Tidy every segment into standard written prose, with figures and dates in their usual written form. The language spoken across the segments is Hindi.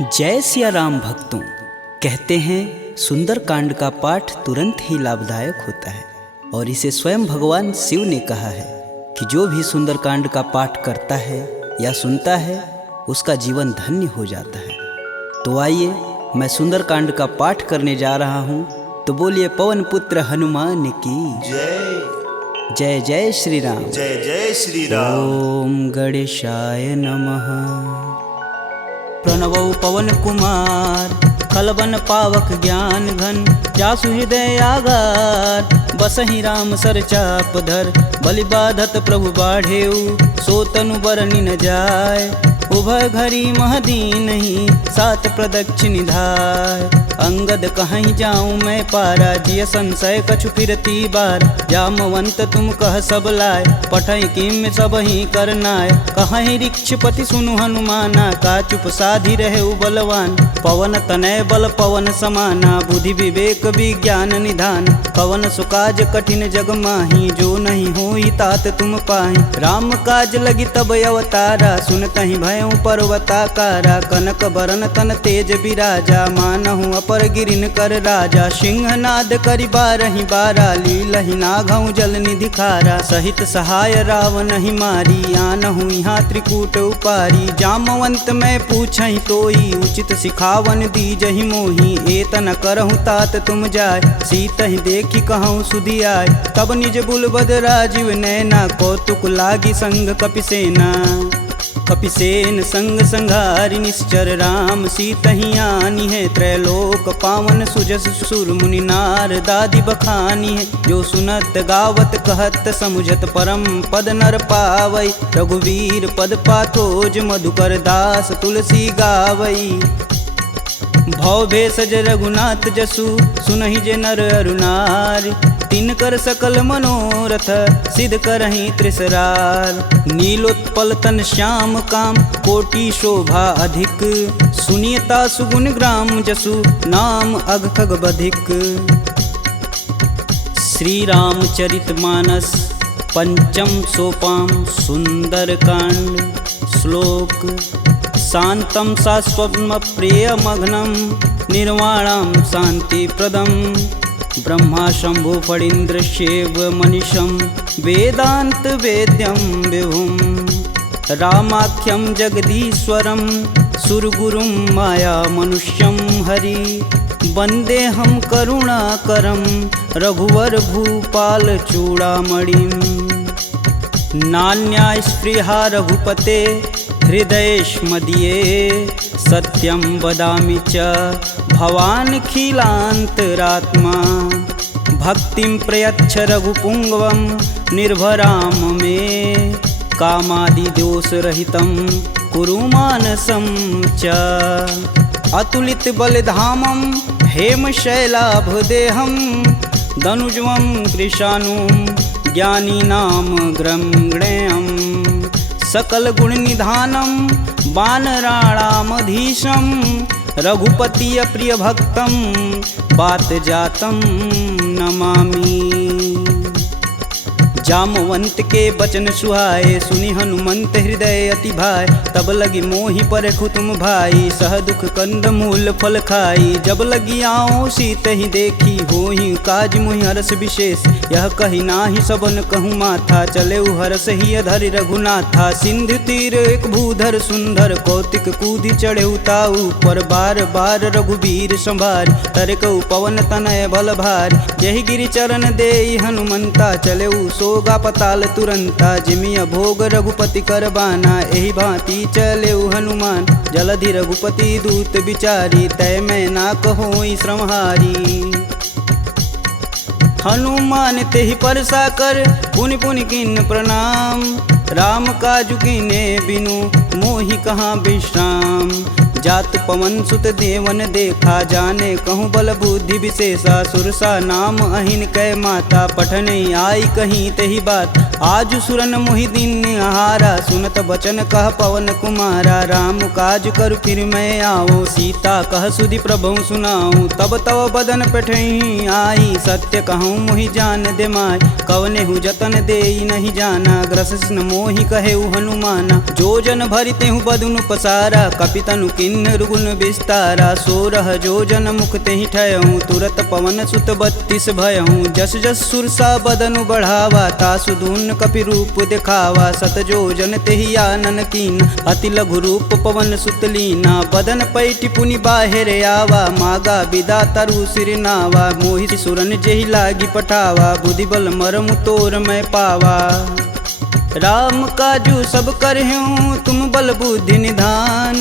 जय सिया राम भक्तों। कहते हैं सुंदर कांड का पाठ तुरंत ही लाभदायक होता है और इसे स्वयं भगवान शिव ने कहा है कि जो भी सुंदर कांड का पाठ करता है या सुनता है उसका जीवन धन्य हो जाता है। तो आइए मैं सुंदर कांड का पाठ करने जा रहा हूँ, तो बोलिए पवन पुत्र हनुमान की जय। जय जय श्री राम। जय जय श्री राम। ओम गणेशाय नमः। प्रणवौ पवन कुमार खलबन पावक ज्ञान घन, जासु हृदय आगार बसहि राम सर चाप धर। बलि बाधत प्रभु बाढ़ेऊ, सो तनु बरनि न जाय। उभय घरी महदीन ही, सात प्रदक्षिण निधाय। अंगद कहीं जाऊं मैं पारा, जिय संशय कछु फिरती बार। जामवंत तुम कह सब लाय, पठई किम सब ही करनाय। कहीं ऋक्षपति सुनु हनुमाना, का चुप साधि रहे बलवान। पवन तनय बल पवन समाना, बुद्धि विवेक विज्ञान निधान। पवन सुकाज कठिन जग माही, जो नहीं होई तात तुम पाही। राम काज लगी तब अवतारा, सुनतहि भयउ पर्वताकारा। कनक बरन तन तेज बिराजा, मानहु अपर गिरिन कर राजा। सिंहनाद करि बारहि बारा, लीलहि नाघउ जल निधि खारा। सहित सहाय रावण ही मारी, आनहु यहाँ त्रिकूट उपारी। जामवंत मैं पूछहि तोई, उचित सिखावन दीजहि मोही। एतन करहु तात तुम जाय, सीतहि देखि कहूँ सुधियाय। तब निज बुलबद राजीव नैना, कौतुक लागी संग कपिसेना। कपिसेन संग संघारि निश्चर, राम सीतहि आनी है। त्रैलोक पावन सुजस सुर मुनि नार, दादि बखानी है। जो सुनत गावत कहत समुझत, परम पद नर पावई। रघुवीर पद पाथोज, मधुकर दास तुलसी गावई। भव भेषज रघुनाथ जसु, सुनहि जे नर अरुनार। तिनकर सकल मनोरथ, सिद्ध करहि त्रिसरार। नीलोत्पल तन श्याम काम, कोटि शोभा अधिक। सुनियता सुगुन ग्राम जसु, नाम अघ खग बधिक। श्री रामचरित मानस पंचम सोपान सुंदर कांड। श्लोक शांतं शाश्वतं प्रियमघ्नं, निर्वाणं शांतिप्रदं। ब्रह्मा शंभु फणीन्द्रस्यैव मनीषं, वेदांत वेद्यं विभुं। रामाख्यं जगदीश्वरं, सुरगुरुं माया मनुष्यं हरि। वन्देऽहं करुणाकरं, रघुवर भूपाल चूड़ामणिं। नान्या स्पृहा रघुपते, हृदयेष्मदीये। सत्यं वदामि च भवान् खिलान्तरात्मा। भक्तिं प्रयच्छ रघुपुङ्गवं, निर्भरां मे। कामादिदोषरहितं कुरु मानसं च। अतुलित बलधामं, हेमशैलाभदेहं। दनुजं कृशानुं, ज्ञानीनां ग्रंगणेयम्। सकल गुण निधानं, वानराणामधीशं। रघुपति प्रिय भक्तं, बात जातं नमामि। जामवंत के बचन सुहाए, सुनि हनुमंत हृदय अति भाय। तब लगी मोहि परखु तुम भाई, सह दुख कंद मूल फल खाई। जब लगी आओ सीतहि देखी, होहि काज मुहि हरस विशेष। यह कही नाही सबन कहूँ माथा, चले हरस ही अधरि रघुनाथा। सिंधु तीर एक भूधर सुंदर, कौतिक कूदि चढ़े ताऊ पर। बार बार रघुवीर संभार, तरकऊ पवन तनय बल भार। यही गिरि चरण देई हनुमंता, चले सोगा पताल तुरंता। जिमिय भोग रघुपति कर बाना, एहि भांति चलेउ हनुमान। जलधि रघुपति दूत बिचारी, तय मैं ना कहोई श्रमहारी। हनुमान तेहि परसा कर, पुनि पुनि कीन प्रणाम। राम काजु कीने बिनु, मोहि कहाँ विश्राम। जात पवन सुत देवन देखा, जाने कहूँ बल बुद्धि विशेषा। सुरसा नाम अहिन कै माता, पठने आई कहीं तेहि बात। आज सुरन मोहि दिन आहारा, सुनत बचन कह पवन कुमारा। राम काज कर फिर मैं आओ, सीता कह सुधि प्रभु सुनाऊं। तब तव बदन पेठही आई, सत्य कहूँ मोहि जान दे माय। कवने हु जतन देई नहीं जाना, ग्रसिन मोहि कहेउ हनुमाना। जो जन भरिते हूँ बदुनु पसारा, कपितनु किन किन्नर गुण विस्तारा 16 जोजन मुख तेहि ठयहूँ तुरत पवन सुत 32 भयहूँ जस जस सुरसा बदनु बढ़ावा तासु धून कपि रूप दिखावा 7 जोजन तेहि आनन कीन अति लघु रूप पवन सुत लीना बदन पैठि पुनि बाहिर आवा मागा बिदा तरु सिर नावा मोहि सुरन जेहि लागी पठावा बुद्धि बल मरमु तोर मैं पावा राम काजू सब करहूँ तुम बल बुद्धि निधान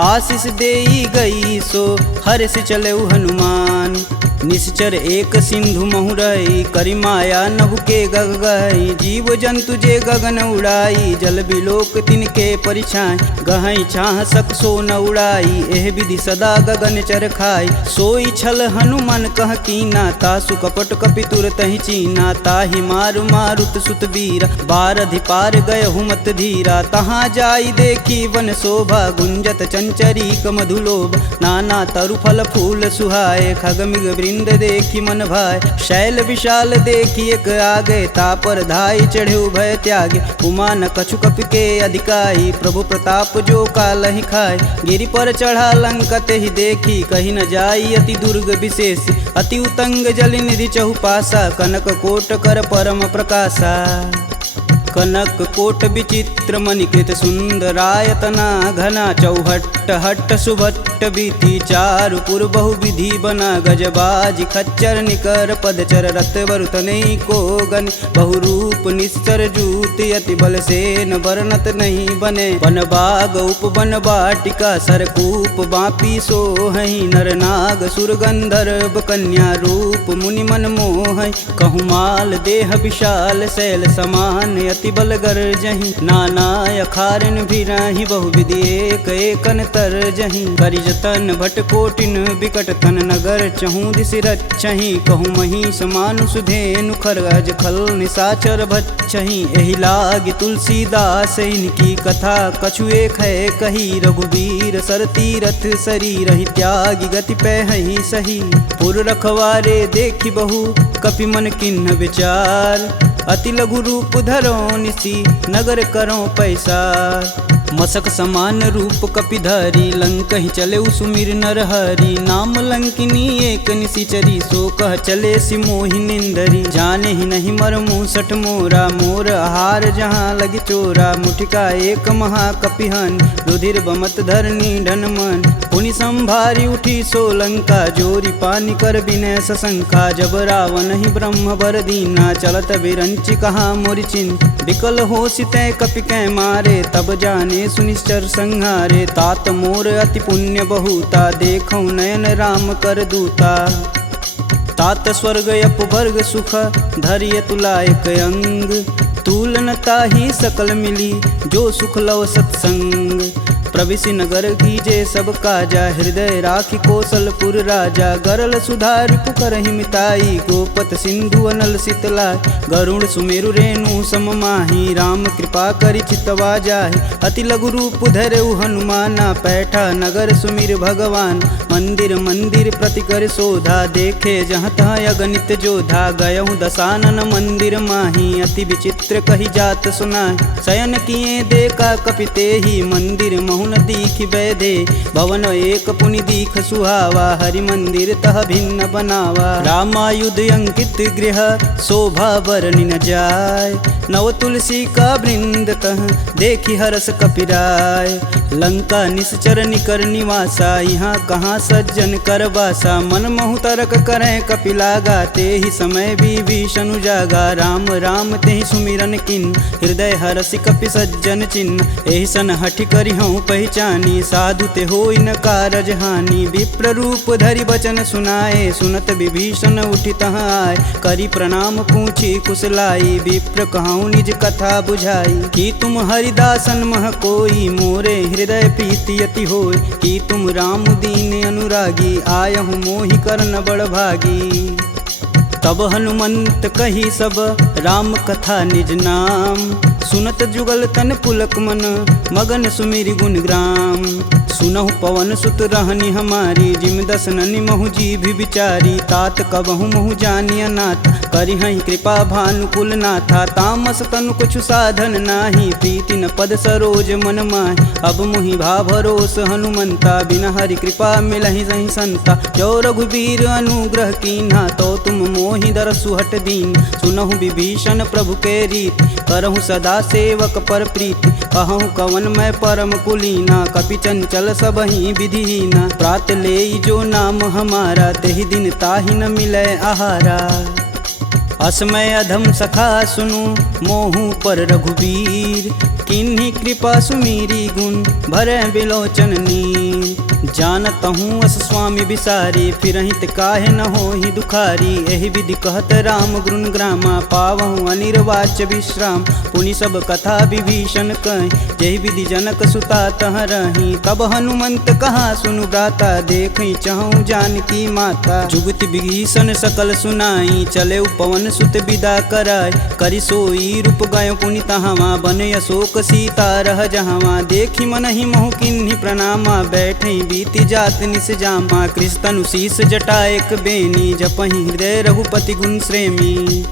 आशीष देई गई सो हर्ष चले हनुमान निश्चर एक सिंधु महुरई करी माया नभु के गग गई जीव जंतु जे गगन उड़ाई जल बिलोक तिनके परिछाई गहई छाह सक सो न उड़ाई एह विधि सदा गगन चर खाई सोई छल हनुमान कह कीना तासु कपट कपि तुरत ही चीना ताहि मारु मारुत सुत वीर बारधि पार गय हुमत धीरा तहाँ जाई देखी वन शोभा गुंजत चंचरी मधुलोभ नाना तरु फल फूल सुहाए खगमिग वृंद देखी मन भाय शैल विशाल देखी एक आगे तापर धाई चढ़े भय त्यागे उमा न कछु कपि के अधिकाई प्रभु प्रताप जो कालहि खाए गिरि पर चढ़ा लंकत ही देखी कहीं न जाई अति दुर्ग विशेष अति उतंग जल निधि चहुपासा कनक कोट कर परम प्रकाशा कनक कोट विचित्र मणिकृत सुंदरायतना घना चौहट्ट हट्ट सुभट्ट बीती चारुपुर बहुविधि बना गजबाज खच्चर निकर पदचर रत वरुतने को गन बहुरूप निश्चर जूति अति बल सेन वर्णत नहीं बने वन बाग उपवन बाटिका सरकूप बापी सोहई नरनाग सुर गंधर्व कन्या रूप मुनि मन मोह कहूमाल देह विशाल शैल समान अति बल गर्जहि नाना अखारन भिराहि बहुविधि एक एकन तरजहि करिजतन भट कोटिन विकट तन नगर चहूँ दिसि रच्छहि कहूँ महिष मानुष धेनु खरगज खल निशाचर भच्छहि एहि लागी तुलसीदास इनकी कथा कछु एक है कही रघुवीर सर तीरथ शरीर ही त्यागी गति पैहि सही पुर रखवारे देखी बहु कपि मन किन्ह विचार अति लघु रूप धरो निसी नगर करो पैसा मसक समान रूप कपिधरी लंक ही चले सुमिर नर हरि नाम लंकिनी एक निशिचरी सो कह चले सिमोहि निंदरी जाने ही नहीं मर मूसठ मोरा मोर आहार जहाँ लगी चोरा मुठिका एक महाकपिहन रुधिर बमत धरनी ढन मन पुनि संभारी उठी सो लंका जोरी पानी कर बिनय सशंका जब रावण ही ब्रह्म बर दीना चलत बिरंचि कहा मोरि चिन्ह विकल हो सिते कपि कै मारे तब जाने सुनिश्चर संहारे तात मोर अति पुण्य बहुता देखौ नयन राम कर दूता तात स्वर्ग अपवर्ग सुख धरिय तुलायक अंग तुलन ताहि सकल मिली जो सुख लव सत्संग प्रविशि नगर कीजे सब काजा हृदय राखि कौशलपुर राजा गरल सुधार पुकर हिमिताई गोपत सिंधु अनल शीतला गरुण सुमेरु रेणु सम माही राम कृपा करि चितवा जाहि अति लघु रूप धरऊ हनुमाना पैठा नगर सुमिर भगवान मंदिर मंदिर प्रति कर शोधा देखे जहाँ तहाँ अगणित जोधा गयहु दसानन मंदिर माही अति विचित्र कही जात सुनाई शयन किए देखा कपिते ही मंदिर महु न दीख बैधे भवन एक पुनि दीख सुहावा हरि मंदिर तह भिन्न बनावा रामायुध अंकित गृह शोभा बरनि न जाय नव तुलसी का वृंद तह देखी हरस कपिराय लंका निश्चर निकर निवासा यहाँ कहाँ सज्जन कर बासा मन महु तरक करें कपिलागा ते ही समय विभीषण जागा राम राम ते ही सुमिरन किन हृदय हरसि कपि सज्जन चिन्ह एहि सन हठि करि हूँ पहचानी साधु ते होई न कारज हानि विप्र रूप धरि बचन सुनाए सुनत विभीषण उठि तहाँ आए करि प्रणाम पूछी कुशलाई विप्र कहूँ निज कथा बुझाई कि तुम हरिदासन मह कोई मोरे हृदय प्रीति अति होय कि तुम राम दीन अनुरागी आयहु मोहि करन बड़ भागी तब हनुमंत कही सब राम कथा निज नाम सुनत जुगल तन पुलक मन मगन सुमिरि गुण ग्राम सुनहु पवन सुत रहनी हमारी, जिम दसननि महु जी भी विचारी। तात कबहु महु जानी अनाथ, करि हई कृपा भानुकुल नाथा। तामस तनु कुछ साधन नाही, प्रीति न पद सरोज मन माहि। अब मुहि भा भरोस हनुमंता, बिना हरि कृपा मिलहि सही संता। जो रघुबीर अनुग्रह कीन्हा, तो तुम मोहि दरसु हट दीन। सुनहु विभीषण प्रभु के रीति, करहु सदा सेवक पर प्रीति। कहूँ कवन मैं परम कुलीना, कपि चंचल सबहि विधिहीना। प्रात लेई जो नाम हमारा, तेहि दिन ताहि न मिलै आहारा। असमय अधम सखा सुनु, मोहु पर रघुबीर। किन्हीं कृपा सुमीरी गुण, भरै बिलोचन नीर। जानत हूँ अस स्वामी बिसारी, फिरहित काहे न होहि दुखारी। एहि विधि कहत राम गुण ग्रामा, पावहु अनिर्वाच्य विश्राम। पुनि सब कथा विभीषण कहि, जेहि विधि जनक सुता तह रही। तब हनुमंत कहा सुनु भ्राता, देखहि चहु जानकी माता। जुगति विभीषण सकल सुनाई, चले पवन सुत विदा कराय। करि सोई रूप गयो पुनि तहावा, बन अशोक सीता रह जहावा। देखि मनहि मोहु किन्हीं प्रणामा, बैठे बीति जात निस जामा। कृष्ण शीस जटा एक बेनी, जपहि हृदय रघुपति गुण श्रेमी।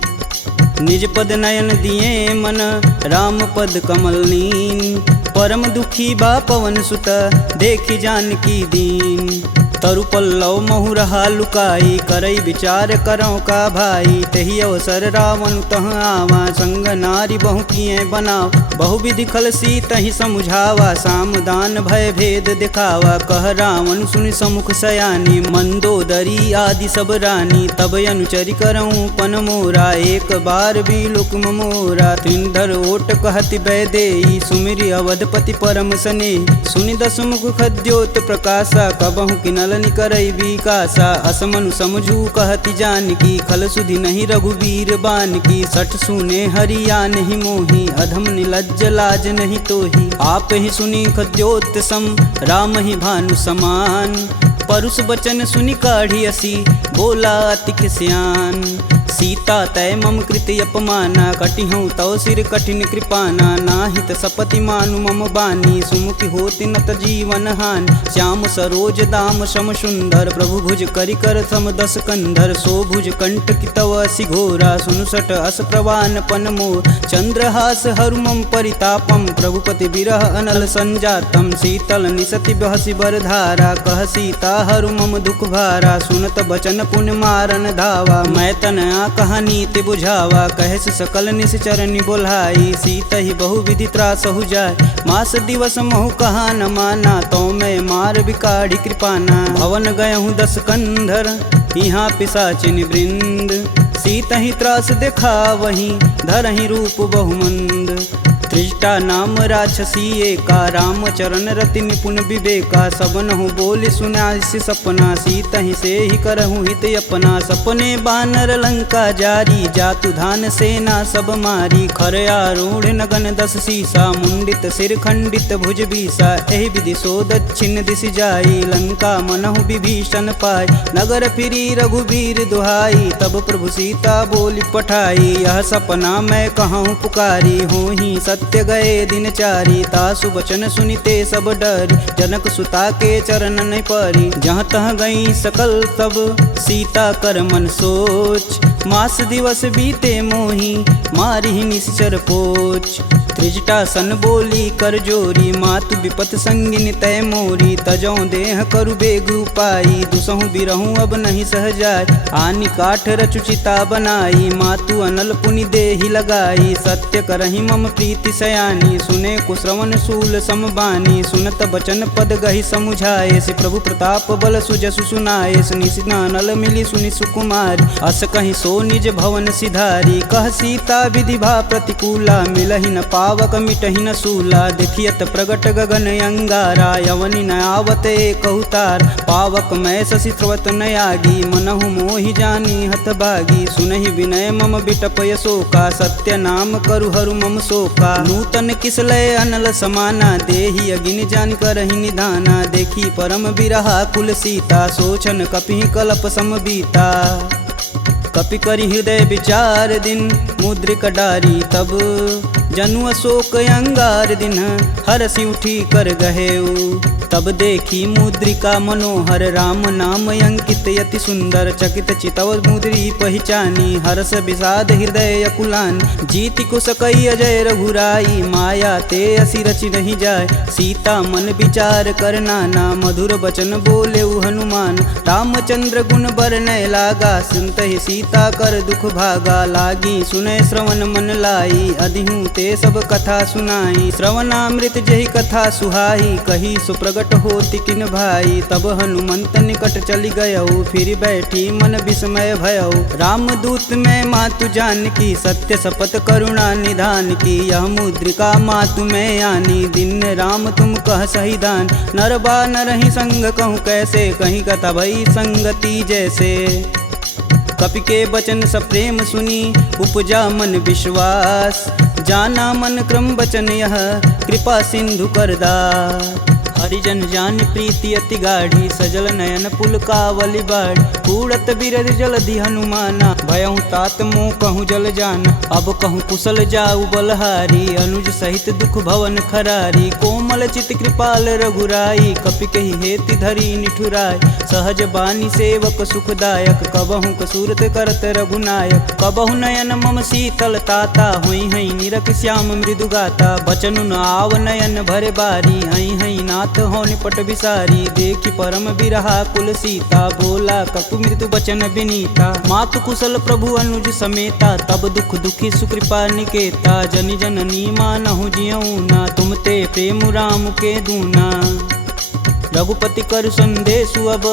निज पद नयन दिए मन, राम पद कमल नीन। परम दुखी बा पवन सुत, देखि जानकी दीन। तरु पल्लव महु रहा लुकाई, करई विचार करौ का भाई। तही अवसर रावण तह आवा, संग नारी बहु किए बनाव। बहु विधि खल सीतहि समुझावा, साम दान भय भेद दिखावा। कह रावण सुनि समुख सयानी, मंदोदरी आदि सब रानी। तब अनुचरि करऊँ पन मोरा, एक बार भी लुक मोरा। त्रिंधर ओट कहति बैदेई, सुमिरि अवधपति परम स्नेही। सुनि दस मुख खद्योत प्रकाशा, कबहु किनल करई विकासा। असमनु समझू कहति जानकी, खल सुधि नहीं रघुबीर बान की। सठ सुने हरिया नहीं मोही, अधम निलज्ज लाज नहीं तोही। आप ही सुनी खद्योत सम, राम ही भानु समान। परुष बचन सुनि काढ़ी असी, बोला अति खिसियान। सीता तय मम कृति अपमाना, कटिहूँ तव सिर कठिन कृपाना। नाहित सपति मानु मम बानी, सुमुखि होति नत जीवन हानि। श्याम सरोज दाम सम सुंदर, प्रभु भुज करि कर सम दस कंधर। सो भुज कंठ की तव असि घोरा, सुनु सट अस प्रवान पन मोर। चंद्रहास हरु मम परितापम, प्रभुपति बिरह अनल संजातम। शीतल निसति बहसि बरधारा, कह सीता हरु मम दुख भारा। सुनत बचन पुन मारन धावा, मैं तन कहानी ते बुझावा। कहस सकल निश्चरनि बोलाई, सीत ही बहु विधि त्रास हो जाय। मास दिवस महु कहा न माना, तो मैं मार बिकाढ़ी कृपाना। भवन गयहूँ दस कंधर, यहाँ पिशाचिन वृंद। सीत ही त्रास देखा वहीं, धरहि रूप बहुमंद। त्रिजटा नाम राक्षसी एका, राम चरण रति निपुण विवेका। सबनहु बोल सुनासि सपना, सीत ही से ही करहु हित अपना। सपने बानर लंका जारी, जातु धान सेना सब मारी। खर आरूढ़ नगन दस सीसा, मुंडित सिर खंडित भुज बीसा। एहि विधि सो दक्षिण दिश जाई, लंका मनहु विभीषण पाई। नगर फिरी रघुबीर दुहाई, तब प्रभु सीता बोली पठाई। यह सपना मैं कहूँ पुकारी, हों ही सत्य गए दिन चारी। तासु बचन सुनिते सब डरी, जनक सुता के चरण नहीं परी। जहाँ तह गई सकल तब सीता कर मन सोच। मास दिवस बीते मोही, मारी निश्चर पोच। त्रिजटा सन बोली कर जोरी, मातु विपत संगिन तय मोरी। तजौ देह करु बेग उपाई, दुसहु बिरहूँ अब नहीं सह जाय। आनि काठ रचुचिता बनाई, मातु अनल पुनि देहि लगाई। सत्य करहि मम प्रीति सयानी, सुने कुश्रवण शूल समबानी। सुनत बचन पद गहि समुझाए, से प्रभु प्रताप बल सुजसु सुनाए। सुनिसिना नल मिली सुनि सुकुमारी, अस कहि सो निज भवन सिधारी। कह सीता विधि भा प्रतिकूला, मिलहि न पावक मिटहि न सूला। देखियत प्रगट गगन अंगारा, यवनि न आवत एक अवतार। पावक मैं शशि स्रवत न आगी, मनहु मोहि जानी हतभागी। सुनहि विनय मम बिटपय शोका, सत्य नाम करु हरु मम शोका। नूतन किसलय अनल समाना, देहि अगिन जान करहि निधाना। देखी परम बिरहा कुल सीता, सोचन कपि कल्प सम बीता। कपि करि हृदय विचार दिन, मुद्रिक डारी तब। जनु अशोक अंगार दिन हरसि उठी कर गहेऊ। तब देखी मुद्रिका मनोहर राम नाम अंकित यति सुंदर। चकित चितव मुद्री पहचानी हर्ष विषाद हृदय अकुलान। जीति को सकई अजय रघुराई माया ते असि रचि नहीं जाय। सीता मन विचार कर नाना मधुर बचन बोले हनुमान। रामचंद्र गुण बरनय लागा सुनतहि सीता कर दुख भागा। लागी सुनय श्रवण मन लाई अधिहूँ ते सब कथा सुनाई। श्रवणामृत जही कथा सुहाई कही सुप्रगट होति किन भाई। तब हनुमंत निकट चली गयऊ फिर बैठी मन विस्मय भयऊ। रामदूत में मातु जानकी सत्य शपथ करुणा निधान की। यह मुद्रिका मातु में आनी दिन राम तुम कह सही दान। नर बा नरहि संग कहूँ कैसे कहीं कथा भई संगति जैसे। कपि के बचन सप्रेम सुनी उपजा मन विश्वास। जाना मन क्रम बचन यह कृपा सिंधु करदार। हरिजन जानि प्रीति अति गाढ़ी सजल नयन पुलकावली बाढ़। उड़त बिरद जलधि हनुमाना भयहु तात मोह कहूँ जल जाना। अब कहूँ कुशल जाऊ बलहारी अनुज सहित दुख भवन खरारी। कोमल चित कृपाल रघुराई कपि कहि हेति धरी निठुराय। सहज बानी सेवक सुखदायक कबहु कसूरत करत रघुनायक। कबहु नयन मम शीतल ताता हुई हई निरख श्याम मृदु गाता। बचनु न आव नयन भरे बारी हई हई नाथ हो निपट विसारी। देखी परम बिरहा कुल सीता बोला कपु मृदु बचन विनीता। मातु कुशल प्रभु अनुज समेता तब दुख दुखी सुकृपा निकेता। जनि जननी मानहु जियऊ ना तुम ते प्रेम राम के दूना। रघुपति कर संदेशु अब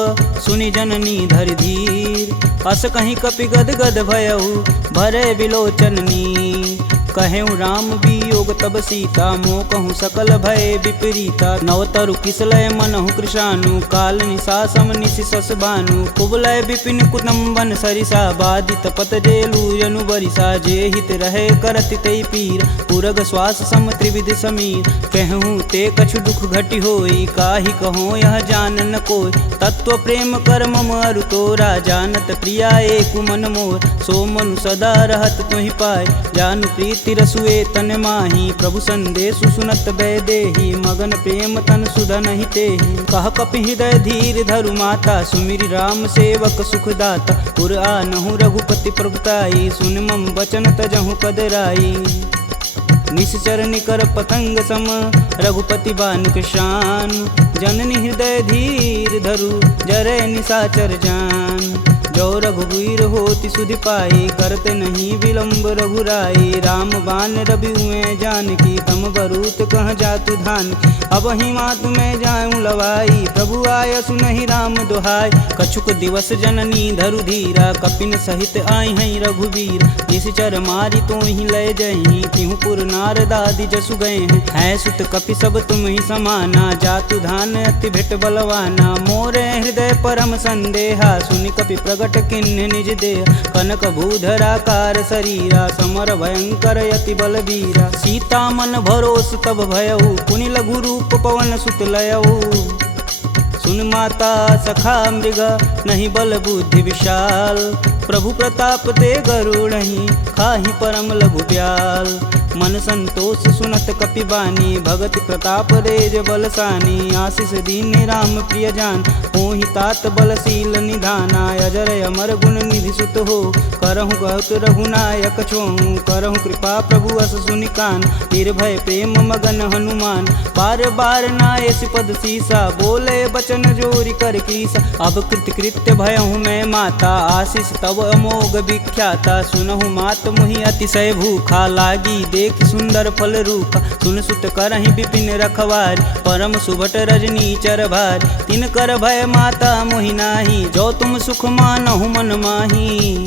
सुनि जननी धरि धीर। अस कहीं कपि गद गद भयऊ भरे बिलोचन नीर। कहेऊ राम वियोग तब सीता मोह कहूँ सकल भय विपरीता। नवतरु किसलय मनहु कृशानु काल निशा सम निशि सस भानु। कुबलय विपिन कुटुम्बन सरिसा बाधित पत जेलु जनु बरिसा। जे हित रहे करति तई पीर पुरग श्वास सम त्रिविध समीर। कहूँ ते कछु दुख घटि होई काहि कहो यह जान न कोय। तत्व प्रेम कर मम अरु तोरा जानत प्रिया एक मन मोर। सो मनु सदा रहत तुहि पाय जानु प्रीति रसुए तन माही। प्रभु संदेशु सुनत बैदेही मगन प्रेम तन सुधन हितेहि। कह कपि हृदय धीर धरु माता सुमिरि राम सेवक सुखदाता। पुर आनहु रघुपति प्रभुताई सुन मम बचन तजहु कदराई। निश्चर निकर पतंग सम रघुपति बानक शान। जननी हृदय धीर धरु जरे निशाचर जान। जो रघुवीर होति सुधि पाई करते नहीं विलम्ब रघुराई। राम बान रवि हुए जानकी तम बरूत कह जातु धान। अब ही मातु में जाऊँ लवाई प्रभु आय सुनहि राम दुहाई। कछुक दिवस जननी धरु धीरा कपिन सहित आई हई रघुवीर। निश्चर मारी तो ही लय जही तिहु पुर नारदादि जसु गए हैं। सुत कपि सब तुम ही समाना जातु धान अति भेट बलवाना। मोरे हृदय परम संदेहा सुनि कपि प्रगट किन्ह निज देह। कनक भूधराकार शरीरा समर भयंकर यति बलबीरा। सीता मन भरोस तब भयऊ पुनि लघु रूप पवन सुत लयऊ। सुन माता सखा मृग नहीं बल बुद्धि विशाल। प्रभु प्रताप ते गरुड़हि खाहि परम लघु ब्याल। मन संतोष सुनत कपि बानी भगति प्रताप रेज बलसानी। आशीष दीन राम प्रिय जान होहि तात बलशील निधाना। अजर अमर गुण निधि सुत हो करहु बहुत रघुनायक छोहु। करहु कृपा प्रभु अस सुनि कान निर्भय प्रेम मगन हनुमान। बार बार नायस पद सीसा बोले बचन जोरी कर कीसा। अब कृत्य भयहु मैं माता आशीष तब अमोघ विख्याता। सुनहु मात मुहि अतिशय भूखा लागी देख सुंदर फल रूखा। सुन सुत करहि विपिन रखवारी परम सुभट रजनी चर भारी। तिन कर भय माता मोहि नाही जो तुम सुख मानहु मन माही।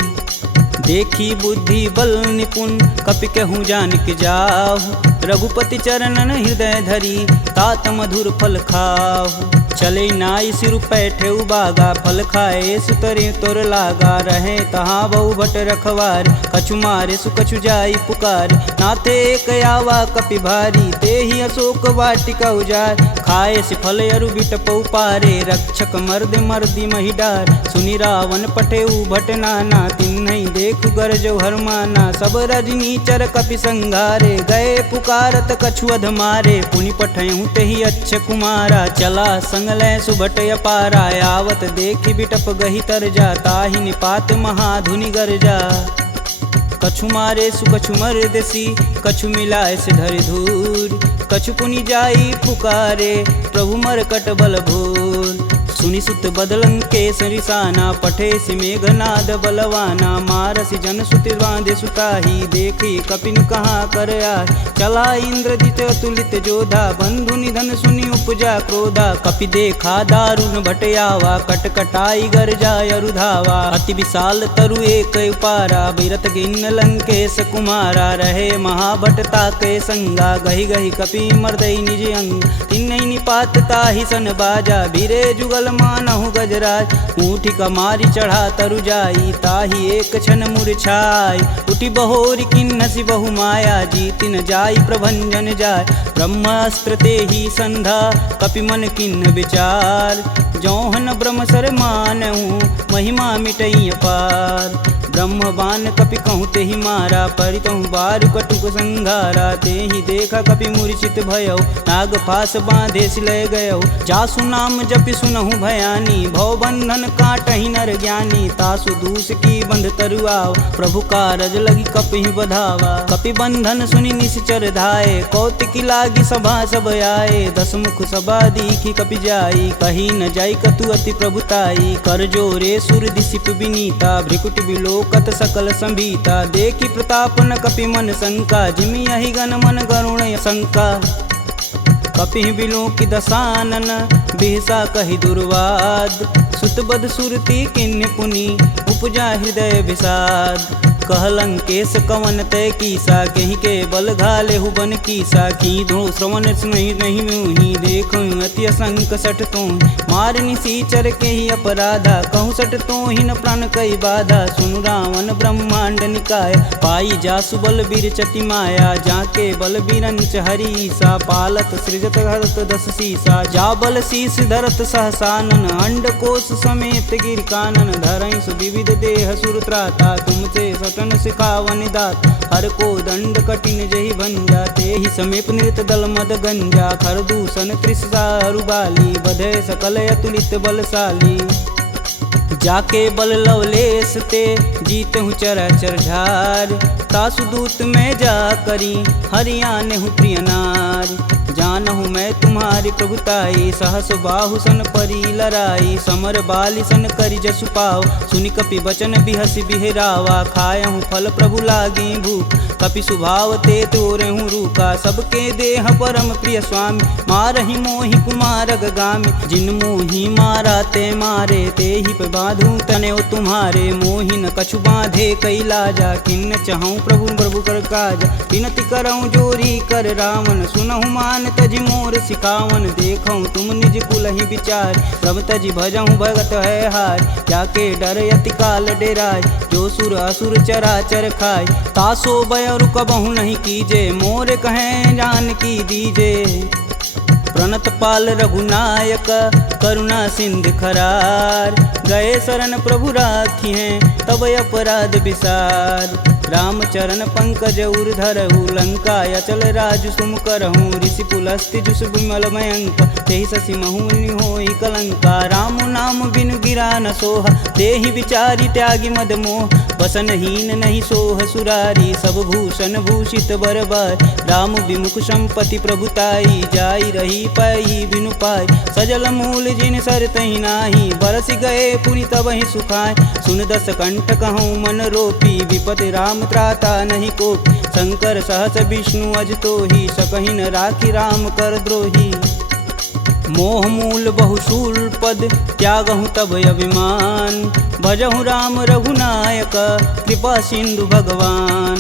देखी बुद्धि बल निपुण कपि कहूँ जानिक जाहु। रघुपति चरणन हृदय धरी तात मधुर फल खाहु। चले नाई सिर पैठे उबागा फल खाए सुतरे तोर लागा। रहे तहाँ बहु भट रखवार कछु मारे सु कछु जाई पुकार। नाथे एक आवा कपि भारी ते ही अशोक वाटिका उजार। खाए से फल अरु बिटप उपारे रक्षक मर्द मर्दी महिडार सुनि रावण पटेऊ भट नाना तिन्हि देखु गरजौ हरमाना सब रजनी चर कपि संघारे गए पुकारत कछुअध मारे पुनि पठयहु तेहि अच्छ कुमारा चला संग लै सुभट अपारा आवत देखि बिटप गहि तरजा ताहि निपात महाधुनि गरजा कछु मारे सुकछु मर देसी कछु मिलाए से धरि धूर कछु पुनि जाई पुकारे प्रभु मरकट बल भूर सुनि सुत बदलंकेश रिसाना पठे सि मेघनाद बलवाना मारसि जन सुति बांधे सुताही देखी कपिन कहाँ कर आए चला इंद्रजित अतुलित जोधा बंधु निधन सुनि उपजा क्रोधा कपि देखा दारुण भटयावा कटकटाई गर्जा अरुधावा अति विशाल तरु एक उपारा बिरत गिन्न लंकेश कुमारा रहे महाभटता के संगा गहि गहि कपि मर्दई निज अंग तिन्हि निपात ताहि सन बाजा बीरे जुगल मानहु गजराज ऊँटी कमारी चढ़ा तरु जाई ताहि एक क्षण मूर्छाई उठी बहोरी किन्नसी बहु माया जीति न जाई प्रभंजन जाय ब्रह्मास्त्र ते ही संधा कपि मन किन्न विचार जौहन ब्रह्म सर मानहु महिमा मिटई अपार ब्रह्म बान कपि कहूँ तेहि मारा परितहु बारु कटुक संघारा तेहि देखा कपि मूर्छित भयौ नाग फास बांधे सिलय गयौ जासु नाम जपि सुनहु भयानी भव बंधन काटहि नर ज्ञानी तासु दूस की बंध तरुआव प्रभु कारज लगी कपि बधावा कपि बंधन सुनि निश्चर धाये कौतिकी लागी सभा सब आए दस मुख सभा दीखी कपि जाई कही न जाई कतु अति प्रभुताई कर जोरे सुर दिसिप विनीता भ्रिकुट बिलोकत सकल संभीता देखी प्रताप न कपि मन शंका जिमि यही गण मन गरुण शंका कपि बिलोकि दसानन बिहसा कहि दुर्वाद सुतबद सुरति किन्य पुनि उपजा हृदय विषाद कहलंकेश कवन तय कीसा कहीं के बल घाले हुबन कीसा की धो श्रवण नहीं नहीं मुहि देखो अति असंक सठ तो मारनी सीचर के ही अपराधा कहूँ सठ तो ही न प्राण कई बाधा सुनु रावण ब्रह्मांड निकाय पाई जासु बल बीर चति माया जाके बल बीरंच हरीसा पालत सृजत हरत दस सीसा जा बल शीस धरत सहसानन अंड कोश समेत गिर कानन धरई सुविविध देह सुरत्राता तुमसे सटन सिखावन दात हर को दंड कठिन जहि भंजा ते ही समीप नृत दल मद गंजा खर दूषण त्रिषा रुबाली बधे सकल अतुलित बलशाली जाके बल लवलेश ते जीत हूँ चराचर झार तासु दूत में जा करी हरियाने हूँ प्रिय नार जानहु मैं तुम्हारी प्रभुताई सहस बाहु सन परी लराई समर बाली सन करि जसु पाव सुनि कपि बचन बिहसि बिहरावा खायहु फल प्रभु लागी भूख कपि सुभाव ते तोरेहु रूका सबके देह परम प्रिय स्वामी मारहि मोहि कुमारग गामी जिन मोहि मारा ते मारे ते ही पे बांधू तने तुम्हारे मोहि न कछु बांधे कैलाजा किन्न चहूँ प्रभु प्रभु कर काज विनति करऊँ जोरी कर रावण सुनहु मान तजि मोर सिखावन देखऊँ तुम निज कुल ही विचार प्रभ तजि भजऊँ भगत है हार जाके डर यति काल डेराय जो सुर असुर चराचर खाय तासो बयरु कबहु नहीं कीजे मोर कहें जान की दीजे प्रणत पाल रघुनायक करुणा सिंध खरार गए शरण प्रभु राखी हैं तब अपराध विसार रामचरण पंकज उर्धरहु लंका अचल राजु सुम करहूँ ऋषि पुलस्ति जुस विमल मयंक तेहि शशि महुनि होई कलंका राम नाम बिनु गिरा न सोह देहि विचारी त्यागी मद मोह वसनहीन नहीं सोह सुरारी सब भूषण भूषित बरबार राम विमुख संपत्ति प्रभुताई जाई रही पाई बिनु पाई सजल मूल जिन सर तहि नाही बरस गए पुनि तबहि सुखाय सुन दस कंठ कहूँ मन रोपी विपति राम त्राता नहीं को शंकर सहस विष्णु अज तो ही सकहि न राखी राम कर द्रोही मोह मूल बहुशूल पद त्यागहु तब अभिमान भजहु राम रघुनायक कृपा सिंधु भगवान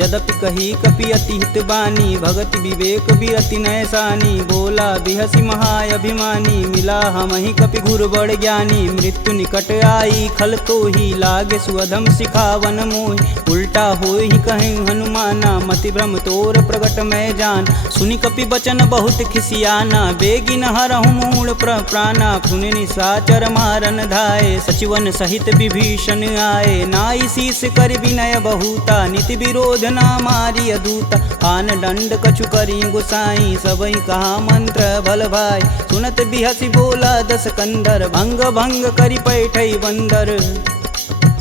यद्यपि कही कपि अति हित बानी, भगति विवेक बिरति नैसानी। बोला बिहसी महाअभिमानी, मिला हमहि कपि गुर बड़ ज्ञानी। मृत्यु निकट आई खल तो ही, लागे सुअधम सिखावन मोहि। उल्टा होई कहीं हनुमाना, मति भ्रम तोर प्रगट मैं जान। सुनि कपि बचन बहुत खिसियाना, बेगिन हरहु मूल प्राणा। पुनि निशाचर मारन धाये, सचिवन सहित विभीषण आए। नाई शीस कर विनय बहुता, नीति विरोध ना मारिय दूता। आन दंड कछु करी गुसाई, सबई कहा मंत्र भल भाई। सुनत बिहसी बोला दस कंदर, भंग भंग करि पैठई बंदर।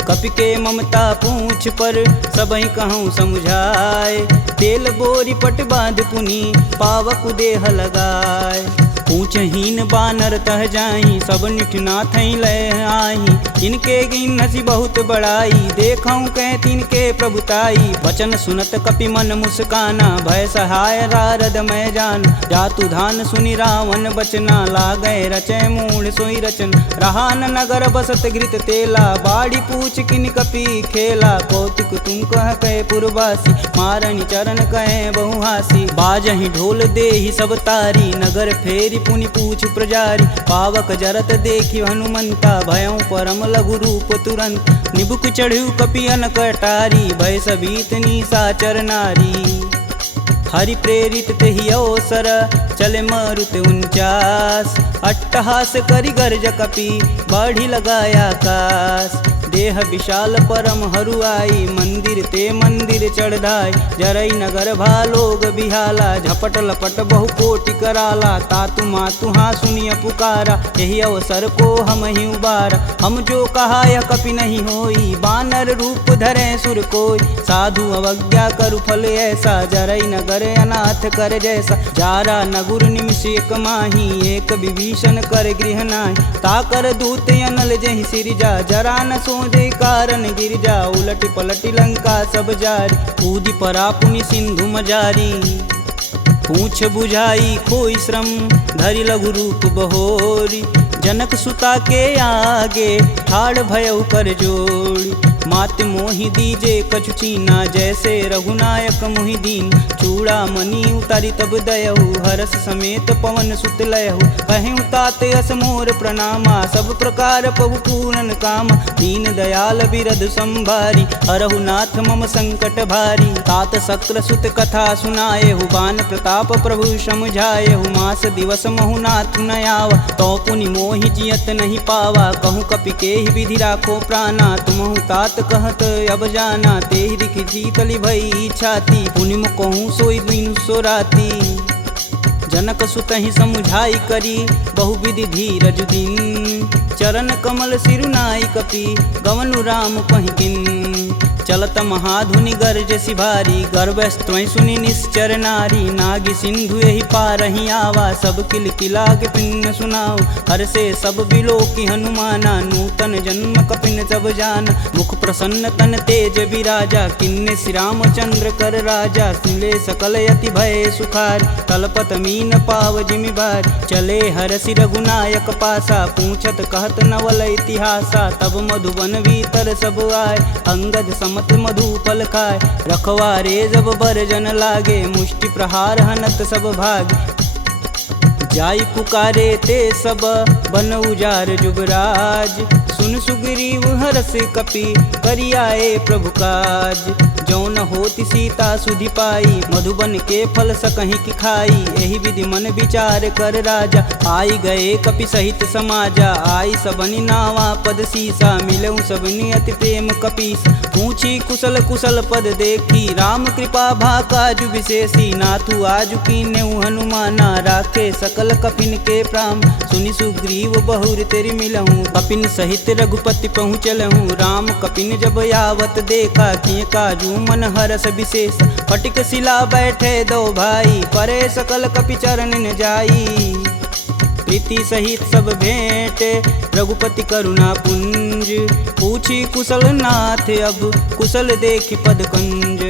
कपि के ममता पूछ पर, सबई कहूँ समुझाए। तेल बोरी पट बांध पुनि, पावक देह लगाए। पूछहीन बानर तह जाही, सब निठना थई लय आही। इनके गिनसी बहुत बड़ाई, देखऊँ कह तिनके प्रभुताई। वचन सुनत कपि मन मुस्काना, भय सहाय रारद मैं जान। जातु धान सुनि रावण बचना, लागय रचय मूढ़ सोई रचन। रहा न नगर बसत घृत तेला, बाड़ी पूछ किन कपि खेला। कौतुक तुम कह कहे पुरवासी, मारनि चरण कहे बहुहासी। बाजहि ढोल देहि सब तारी, नगर फेरी पुनि पूछ प्रजारी। पावक जरत देखि हनुमंता, भयउ परम लघु रूप तुरंत। निबुक चढ़ु कपि अनकटारी, भय सबीत निशाचर नारी। हरि प्रेरित तेहि अवसर, चले मारुत 49। अट्टहास करि गर्ज कपि, बाढ़ि लगाया आकाश। देह विशाल परम हरुआई, मंदिर ते मंदिर चढ़ाई। जरई नगर भालोग बिहाला, झपट लपट बहु कोटि कराला। तातु मातु हाँ सुनिय पुकारा, यही अवसर को हम ही उबारा। हम जो कहा यह कपि नहीं होई, बानर रूप धरे सुर कोई। साधु अवज्ञा करु फल ऐसा, जरई नगर अनाथ कर जैसा। जारा नगुर निमिष एक माही, एक विभीषण कर गृह नाहि। ताकर दूत अनल जहि सिरजा, जरा न सोजे कारण गिरजा। उलट पलट लंका सब जारी, कूदि परा पुनि सिंधु मजारी। पूछ बुझाई खोई श्रम, धरि लघु रूप बहोरी। जनक सुता के आगे, ठाड़ भयउ कर जोड़ी। मात मोहि दीजे कछु चीना, जैसे रघुनायक मोहि दीन। चूड़ा मणि उतारी तब दयहु, हरस समेत पवन सुत लयहु। कहें तात यस मोर प्रणामा, सब प्रकार प्रभु पूरन काम। दीन दयाल बिरध संभारी, हरहु नाथ मम संकट भारी। तात शक्र सुत कथा सुनाएहु, बान प्रताप प्रभु समुझाएहु। मास दिवस महु नाथ न आवा, तो पुनि मोहि जियत नहीं पावा। कहूँ कपि के ही विधि राखो प्राणा, तुमहु तात कहत अब जाना। तेहि दिख जीतली भई छाती, पुनि कहूँ सोई बिनु सो राती। जनक सुतहि समुझाई करी, बहुविधि धीरज दिन। चरण कमल सिरुनाई कपि, गवनु राम पहिकिन। चलत महाधुनि गर्ज सिभारी, गर्भस्त्वं सुनि निश्चर नारी। नागी सिंधु यही पारहि आवा, सब किल किलाग पिन्न सुनाओ। हर से सब बिलोकि हनुमाना, नूतन जन्म कपिन सब जान। मुख प्रसन्न तन तेज विराजा, किन्ने श्री रामचंद्र कर राजा। सिले सकल यति भय सुखार, तलपत मीन पाव जिमि भार। चले हरसि रघुनायक पासा, पूछत कहत नवल इतिहासा। तब मधुबन भीतर सब आए, अंगद समत मधु फल खाए। रखवारे जब बरजन लागे, मुष्टि प्रहार हनत सब भाग। जाई पुकारे ते सब, बन उजार जुगराज। सुन सुग्रीव हरस कपि, करियाए प्रभु काज। जौन होति सीता सुधि पाई, मधुबन के फल सकहि की खाई। यही विधि मन विचार कर राजा, आई गए कपि सहित समाजा। आई सबनि नावा पद सीसा, मिलऊँ सबनि अति प्रेम कपीस। पूछी कुशल कुशल पद देखी, राम कृपा भाकाजु विशेषी। नाथु आजु कीन्हु हनुमाना, राखे सकल कपिन के प्राम। सुनि सुग्रीव बहुर तेरि मिलहूँ, कपिन सहित रघुपति पहुँचलहूँ। राम कपिन जब यावत देखा, किए काजू मन हरस विशेष। फटिक शिला बैठे दो भाई, परे सकल कपि चरण न जाई। प्रीति सहित सब भेंटे, रघुपति करुणा पुंज। पूछी कुशल नाथ अब, कुशल देखि पद कंज।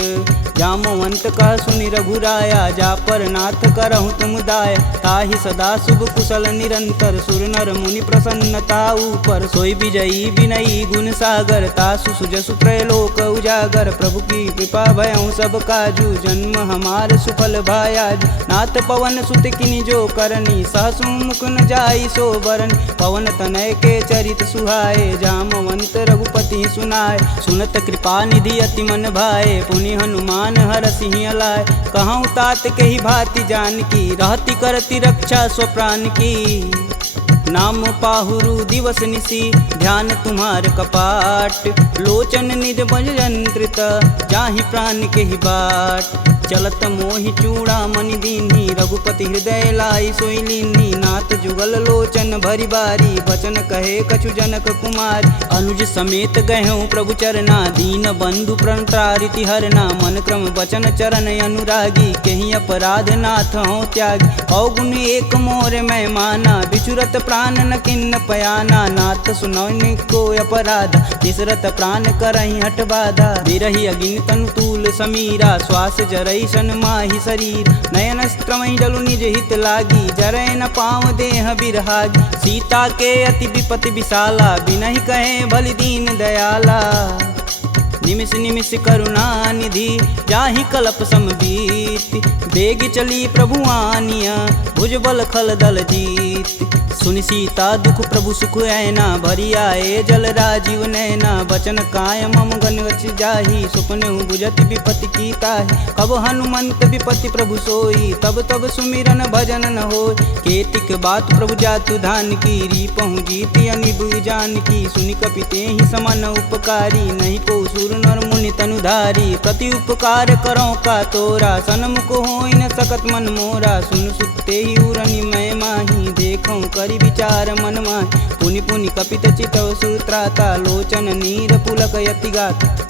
जामवंत कह सुनि रघुराया, जा पर नाथ करहु तुम दाय। ताहि सदा शुभ कुशल निरंतर, सुर नर मुनि प्रसन्नता ऊपर। सोई विजयी विनयी गुण सागर, तासु सुजसु त्रैलोक उजागर। प्रभु की कृपा भयउ सब काजू, जन्म हमार सुफल भायाज। नाथ पवन सुत किनि जो करनी, सहसु मुख न जाई सो बरन। पवन तनय के चरित सुहाए, जामवंत रघुपति सुनाय। सुनत कृपा निधि अति मन भाए, पुनि हनुमान हरषि अलाय। कहूँ तात के ही भांति जानकी, रहती करती रक्षा स्वप्राण की। नाम पाहुरु दिवस निसी, ध्यान तुम्हार कपाट। लोचन निज बज यंत्रित, जाहि प्राण के ही बाट। चलत मोहि चूड़ामणि दीन्ही, रघुपति हृदय लाई सोई लीन्ही। नाथ जुगल लोचन भरी बारी, बचन कहे कछु जनक कुमार। अनुज समेत गहूँ प्रभु चरना, दीन बंधु प्रणतारिति हरना। मन क्रम वचन चरण अनुरागी, कहीं अपराध नाथ हो त्यागी। अवगुण एक मोर मैं माना, बिचुरत प्राण न किन्न पयाना। नाथ सुनौनि को अपराध, तिसरत प्राण करहि हठ बाधा। बिरहि अगिन तनु तूल समीरा, श्वास जरई सन माहि शरीर। नयन स्त्रमहि जलु निज हित लागी, जरै न पाँव देह बिरहागी। सीता के अति विपति विशाला, बिनहि कहे भलि दीन दयाला। निमिष निमिष करुणा निधि, जाहि कल्प समबीत। बेग चली प्रभु आनिया, भुजबल खल दल जीत। सुनि सीता दुख प्रभु सुख ऐना, भरी आए जल राजीव नैना। बचन काय मम गन रच जाहि, सुपने बुझत विपति की ताहि। कब हनुमंत विपति प्रभु सोई, तब तब सुमिरन भजन न होय। केतिक बात प्रभु जातु धान की, रीपहु जीति अनिब जानकी। सुनि कपि तेहि समन उपकारी, नहीं को सुर नर मुनि तनुधारी। प्रति उपकार करो का तोरा, सन्मुख होई न सकत मन मोरा। सुन सुते ही उरनि मैं माही, देखऊँ करि विचार मन माहि। पुनि पुनि कपित चितव सुत्राता, लोचन नीर पुलक यति गात।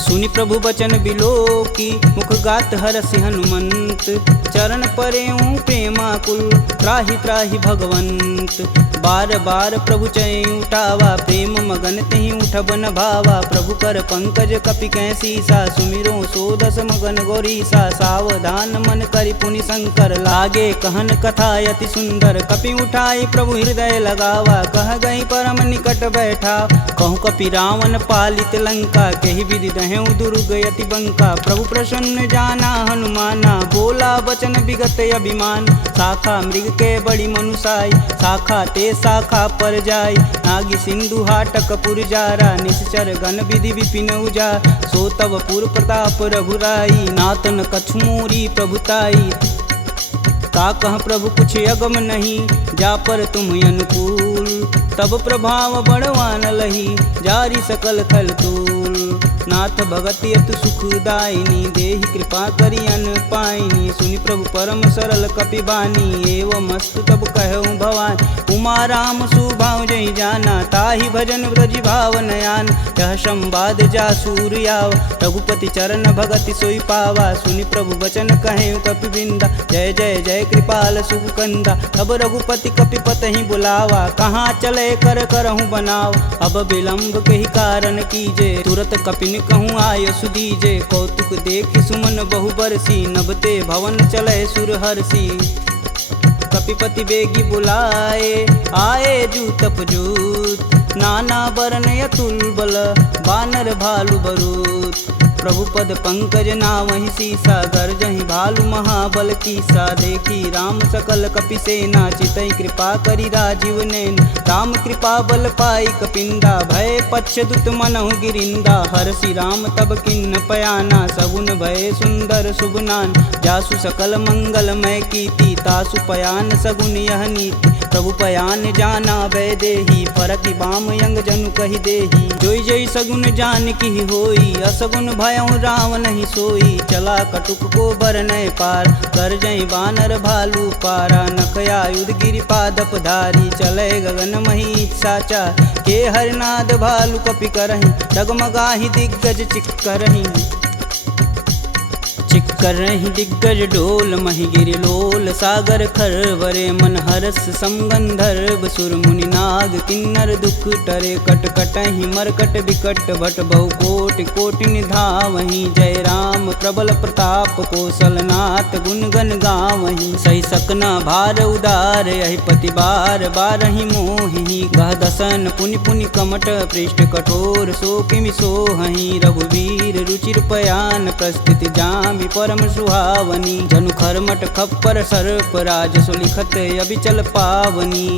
सुनि प्रभु बचन बिलोकी, मुख गात हरषि हनुमंत। चरण परेऊँ प्रेमाकुल, त्राहि त्राहि भगवंत। बार बार प्रभु चै उठावा, प्रेम मगन तेहि उठब न भावा। प्रभु कर पंकज कपि कै सीसा, सुमिरो सो दस मगन गौरीसा। सावधान मन करि पुनि शंकर, लागे कहन कथा अति सुंदर। कपि उठाई प्रभु हृदय लगावा, कह गई परम निकट बैठा। कहूँ कपि रावण पालित लंका, कहि विधि दहेउ दुर्ग यति बंका। प्रभु प्रसन्न जाना हनुमाना, बोला बचन विगत अभिमान। शाखा मृग के बड़ी मनुसाई, शाखा ते शाखा पर जाई। नागी सिंधु हाटक पुर जारा, निश्चर गण विधि विपिन उजा। सो तब पुर प्रताप रघुराई, नातन कछु मोरी प्रभुताई। का कह प्रभु कुछ अगम नहीं, जा पर तुम अनुकूल। तब प्रभाव बड़वान लही, जारी सकल खल तूल। नाथ भगति अतु सुखदायिनी, देहि कृपा करि अन पाइनी। सुनि प्रभु परम सरल कपि बानी, एवं मस्तु तब कहऊँ भवानी। उमा राम सुभाव जहि जाना, ताहि भजन ब्रज भाव नयान। यह संवाद जासूर आव, रघुपति चरण भगति सोई पावा। सुनि प्रभु बचन कहें कपि बिंदा, जय जय जय कृपाल सुख कंदा। तब रघुपति कपि पतहि बुलावा, कहाँ चले कर करहूँ बनाव। अब विलंब के ही कारण कीजे, तुरत कपिन कहूँ आय सुदीजे। कौतुक देखि सुमन बहु बरसी, नभते भवन चले सुर हर्षि। कपिपति बेगी बुलाए, आए जूतप जूत। नाना बरन अतुल बल, बानर भालु बरूत। प्रभु पद पंकज नावहि सीसा, गर्जहि भालु महाबल कीसा। देखी राम सकल कपि सेना, चितई कृपा करि राजीव नैन। राम कृपा बल पाई कपिंदा, भय पक्ष दुत मनहु गिरिंदा। हरषि राम तब किन्न पयाना, सगुन भय सुंदर शुभनान। जासु सकल मंगलमय कीर्ति, तासु पयान सगुन यह नीति। प्रभु पयान जाना भय देही, फरकि बाम यंग जनु कहि देही। जोई जोई सगुन जान की होई, असगुन भयउ राम नहीं सोई। चला कटुक को बरनय पार, कर जय बानर भालू पारा। नखया युध गिरि पादप धारी, चले गगन मही साचा। के हरनाद भालू कपि करहि, डगमगाहि दिग्गज चिक करहि। चिक्कर रही दिग्गज डोल मही गिरि लोल सागर खरवरे मन हरस समगंधर्व सुर मुनि नाग किन्नर दुख टरे कट कटहि मरकट विकट भट बहु कोटि कोटि निधावहि जय राम प्रबल प्रताप कौशलनाथ गुण गण गावहि सही सकना भार उदार यही पति बार बारहि मोहि गह दसन पुनि पुनि कमट पृष्ठ कठोर सो किमि सोहहि रघुवीर रुचिर पयान प्रस्थिति जामि परम सुहावनी जनु खरमट खप्पर सर्प राज सुलिखत अबिचल पावनी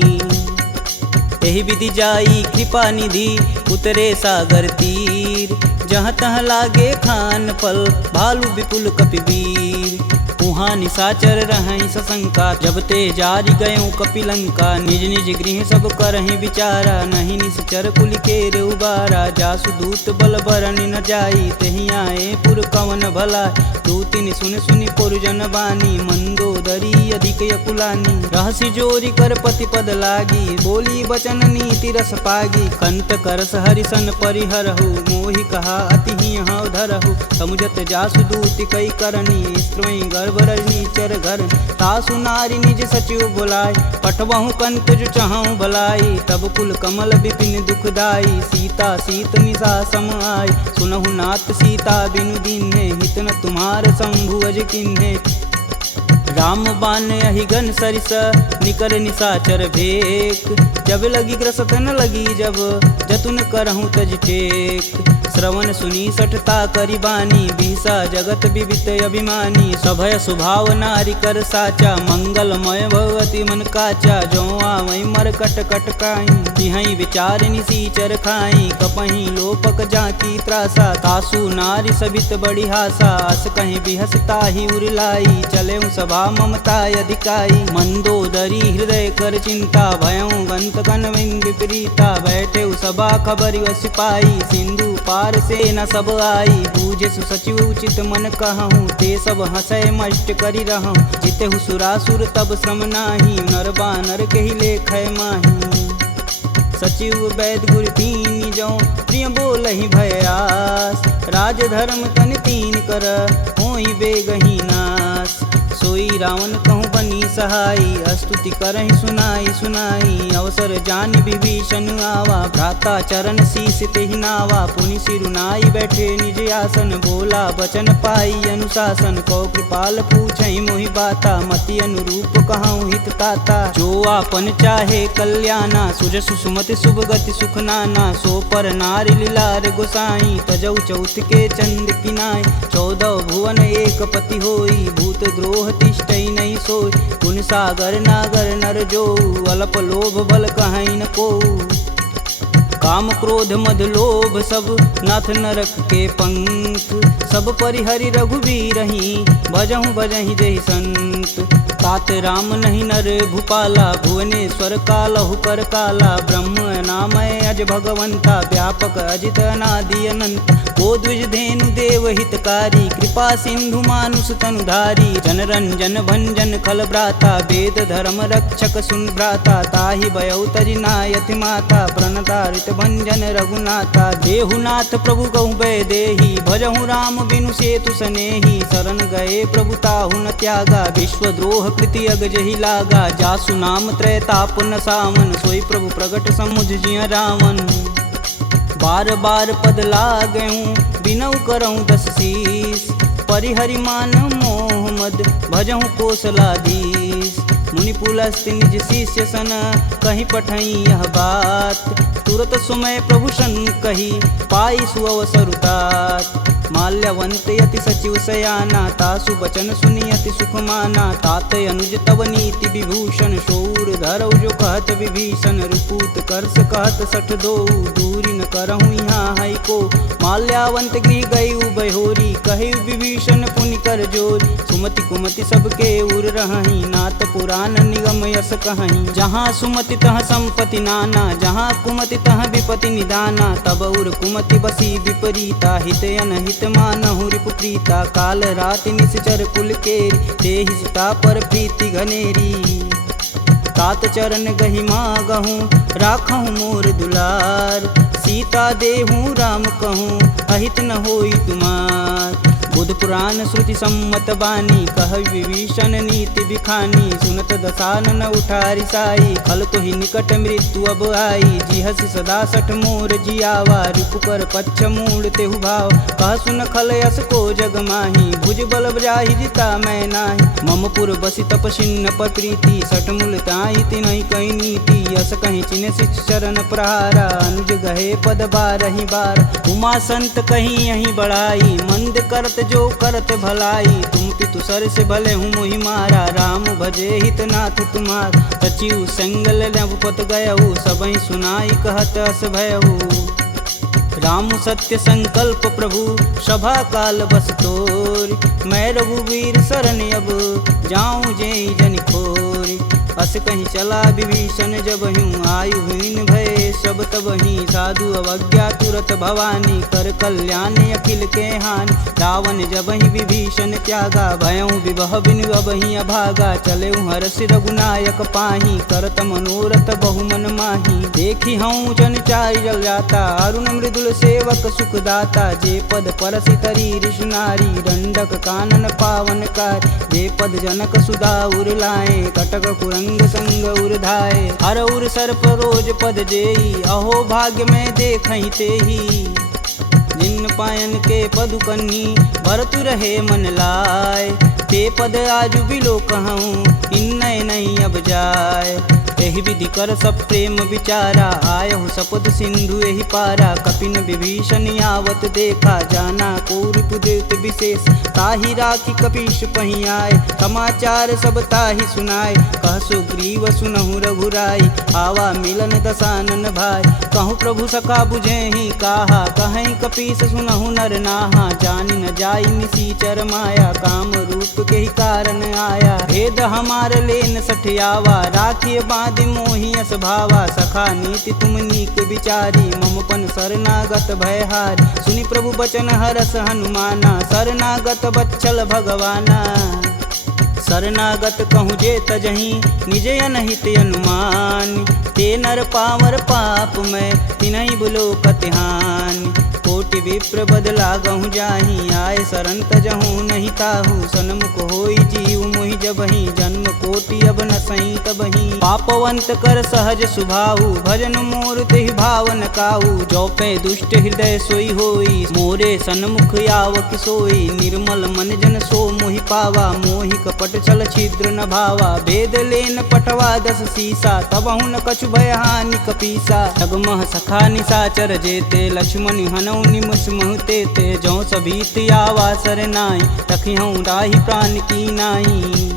एहि विधि जाई कृपा निधि उतरे सागर तीर जहाँ तहाँ लागे खान फल भालू विपुल कपिवीर उहाँ निशाचर रहीं सशंका जब ते जारी गयों कपिलंका निज निज गृह सब करहीं विचारा नहीं निश्चर कुल के उबारा जासु दूत बल बरनि न जाई तहि आए पुर कवन भला दूतिन सुन सुनि पुरजन बानी मंदोदरी अधिक यकुलानी रहसी जोरी कर पति पद लागी बोली बचन नीति रस पागी कंत करस हरिसन परिहरहु मोहि कहा अति ही धरहु समुझत जासु दूति कई करनी स्त्रोई गर्भ नीचर घर तासु नारी निज सचिव बुलाय पठबहु कंत जो चाहूं भलाई तब कुल कमल विपिन दुखदाई सीता सीत निशा सम आय सुनहु नाथ सीता बिनु दीन्हे हितन तुम्हार शंभु अज किन्हे राम बान अहि घन सरिस निकर निशाचर भेक जब लगी ग्रसत न लगी जब जतुन करहूँ तज टेक श्रवण सुनी सठता करी बानी बीसा जगत विवित अभिमानी सभय सुभाव नारी कर साचा मंगलमय भगवती मन काचा जो आवई मर कट कट काई तिहई विचार निसीचर खाई कपही लोपक जाकी त्रासा तासु नारी सबित बड़ी हासा अस कहीं बिहसता ही उरलाई चले सभा ममता अधिकाई मंदोदरी हृदय कर चिंता भयं गंत कन विपरीता बैठे सभा खबरी सिपाही सिंधु पार से न सब आई बूझे सुसचिव उचित मन कहूँ ते सब हंसय मष्ट करी रहूँ जिते सुरासुर तब श्रम नाही नर बानर के ही लेख माही सचिव वैद गुरु तीन जो प्रिय बोल ही भयास राज धर्म तन तीन कर होई बेगही नास सोई रावण कहूँ बनी सहाई स्तुति करहि सुनाई सुनाई अवसर जानि विभीषण आवा भ्राता चरण शीस तेहि नावा पुनि सिरुनाई बैठे निज आसन बोला बचन पाई अनुशासन कौ कृपाल पूछई मोहि बाता मति अनुरूप कहूँ हित ताता जो आपन चाहे कल्याणा सुजस सुमति शुभ गति सुख नाना सो पर नारी लीलार गोसाई तजौ चौथ के चंद किनाय 14 भुवन एक पति होई भूत द्रोह तिष्ठई नहीं सोई गुण सागर नागर नर जो अल्प लोभ बल कहीं न को काम क्रोध मद लोभ सब नाथ नरक के पंख सब परिहरि रघुवीर ही भजहु भजहि जहि संत तात राम नहीं नर भूपाला भुवनेश्वर कालहु कर काला ब्रह्म नामय अज भगवंता व्यापक अजित अनादि अनंत को द्विज धेनु देव हितकारी कृपा सिंधु मानुष तनुधारी जन रंजन भंजन खल भ्राता वेद धर्म रक्षक सुन भ्राता ताहि भयउ तजि नायति माता प्रणतारित भंजन रघुनाथा देहुनाथ प्रभु गहु भय देहि भजहु राम बिनु सेतु सनेहि शरण गए प्रभु ताहु न त्यागा विश्वद्रोह कृति अग जहि लागा जासु नाम त्रैताप न सावन सोई प्रभु प्रगट समुझ जिय रावण बार बार पद लागऊं बिनऊ करऊं 10 शीस परिहरि मान मोह मद भजहु कौशलाधीश मुनि पुलस्त्य निज शिष्य सन कहीं पठई यह बात तुरत सुमय प्रभु सन कही पाई सुअवसरुतात माल्यवंत यति सचिव सयाना तासु बचन सुनि अति सुख माना तात अनुज तव नीति विभूषण शौर धरऊ जो कहत विभीषण रुपूत करस कहत सठ दो दूरी न करहूँ यहाँ है को माल्यावंत गृह गई बहोरी कहे विभीषण पुनि कर जोर सुमति कुमति सबके उर रही नात पुराण निगम यस कहीं जहाँ सुमति तह संपत्ति नाना जहाँ कुमति तह विपति निदाना तब उर कुमति बसी विपरीता हित अनहित मानहु रिपुप्रीता काल राति निश्चर कुल केरी तेहि सीता पर प्रीति घनेरी तात चरण गहि मागहूँ राखहूँ मोर दुलार सीता देहूँ राम कहूँ अहित न होई तुमार बुध पुराण श्रुति सम्मत बानी, कह विभीषण नीति बिखानी। सुनत दसानन उठारी साई, खल तो ही निकट मृत्यु अब आई। जिहसि सदा सठ मोर जियावा, रिपु कर पच्छ मूल तेहु भाव। कह सुन खल यस को जग माही, भुज बल जाहि जिता मैं नाही। मम पुर बसि तपसिन्न पर प्रीति, सठ मूल ताहि तिन्हि कही नीति। यस कहीं चिन्ह शिष चरण प्रहारा, अनुज गहे पद बारहि बार। उमा संत कहीं यहीं बढ़ाई, मंद करत जो करत भलाई। तुम पितु सर से भले हूँ मोहि मारा, राम भजे हितनाथ तुम्हार। सचिव संगल नवपत गयहु, सबहि सुनाई कहत अस भयहु। राम सत्य संकल्प प्रभु, सभा काल बस तोरि। मैं रघुवीर शरण अब, जाऊं जेहि जनि खोरि। अस कहीं चला विभीषण जब ह्यूं, आयुहीन भय सब तबहि। साधु अवज्ञा तुरत भवानी, कर कल्याण अखिल के हानि। रावण जबहि विभीषण त्यागा, भयं विभव बिनु अबहि अभागा। चलेउ हरष रघुनायक पाही, करत मनोरथ बहु मन माही। देखी हऊँ जन चारि जल जाता, अरुण मृदुल सेवक सुखदाता। जे पद परसि तरी ऋषि नारी, दंडक कानन पावन कार। जे पद जनक सुधा उर लाए, कटक कुरंग संग उर धाये। हर उर सर्प रोज पद जेई, अहो भाग्य में देखहि तेहि। जिन पायन के पदु कन्ही, भरतु रहे मन लाय। ते पद आजु बिलो कहूँ, इन्नय नहीं अब जाय। एहि विधि कर सब प्रेम विचारा, आयहु सपद सिंधु एहि पारा। कपिन विभीषण आवत देखा, जाना कौरव देत विशेष। ताहि राखी कपीश पहि आए, समाचार सब ताहि सुनाए। कह सुग्रीव सुनहु रघुराई, आवा मिलन दसानन भाई। कहूँ प्रभु सखा बुझेहि काहा, कहीं कपीस सुनहु नर नाहा। जानि न जाई निसीचर माया, काम रूप के ही कारण आया। भेद हमार लेन सठियावा, राखिए बांधि मोहि यस भावा। सखा नीति तुम नीक विचारी, ममपन शरणागत भयहारी। सुनि प्रभु बचन हरस हनुमाना, शरणागत बच्चल भगवाना। शरणागत कहूँ जे तजहि, निज अनहित अनुमान। ते नर पावर पाप में, तिन्हि बुलोकत हानि। कोटि विप्र बदला गहूँ जाहि, आए शरण तजहूँ नहीं ताहू। सन्मुख होई जीव मोहि जबहि, जन्म कोटि अब न सही तबहि। पापवंत कर सहज सुभाऊ, भजन मोर तेहि भावन काऊ। जो पे दुष्ट हृदय सोई होई, मोरे सन्मुख आव किसोई। निर्मल मन जन सो मोहि पावा, मोहि कपट छल छिद्र न भावा। भेद लेन पटवा दस सीसा, तबहु न कछु भय हानि कपीसा। ठगमह सखा निशाचर जेते, लक्ष्मण हनौ निमस महते ते। जौ सभीत आवा सरनाई, रखिहऊँ राहि प्राण की नाई।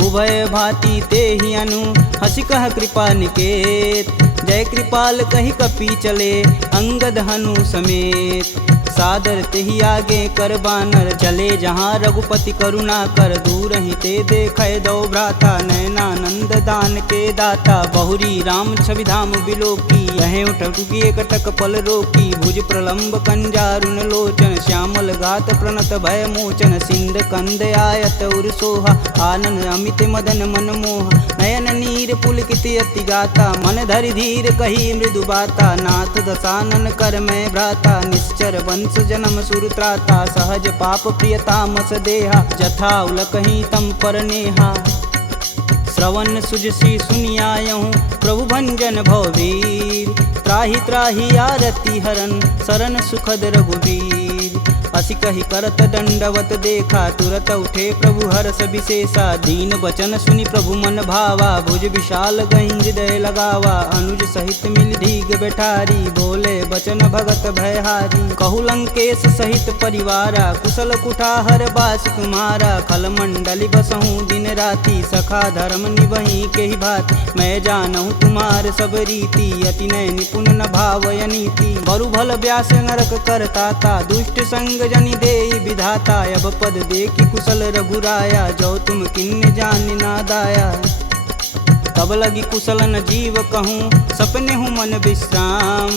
उभय भांति ते ही अनु, हंसी कह कृपा निकेत। जय कृपाल कही कपी चले, अंगद हनु समेत। सादर तेहि आगे कर बानर, चले जहाँ रघुपति करुणा कर। दूर ही ते देखै दो भ्राता, नयनानंद दान के दाता। बहुरी राम छवि धाम बिलोकी, यहें उठुकी एकटक पल रोकी। भुज प्रलंब कंजारुन लोचन, श्यामल गात प्रणत भय मोचन। सिंध कंद आयत उर सोहा, आनन अमित मदन मन मोह। नयन नीर पुलकित अति गाता, मन धरि धीर कही मृदु बाता। नाथ दसानन कर मैं भ्राता, निश्चर वंश जन्म सुरत्राता। सहज पाप प्रियतामस देहा, जथा उलकहि तम पर नेहा। श्रवण सुजसी सुनियायहूँ, प्रभु भंजन भववीर। त्राहि त्राहि आरती हरन, शरण सुखद रघुवीर। असी कही करत दंडवत देखा, तुरत उठे प्रभु हरष विशेषा। दीन बचन सुनि प्रभु मन भावा, भुज विशाल गहि हृदय लगावा। अनुज सहित मिल धीग बैठारी, बोले बचन भगत भयहारी। कहु लंकेश सहित परिवारा, कुशल कुठाहर बास तुम्हारा। खल मंडली बसहूँ दिन राति, सखा धर्म निबहि के ही भात। मैं जानहूँ तुम्हार सब रीति, अति नय निपुण न भावय नीति। बरु भल व्यास नरक करताता, दुष्ट संग जनि देई विधाता। अब पद देखी कुशल रघुराया, जो तुम किन्ने जान ना दाया। तब लगी कुशलन जीव कहूँ, सपने हूँ मन विश्राम।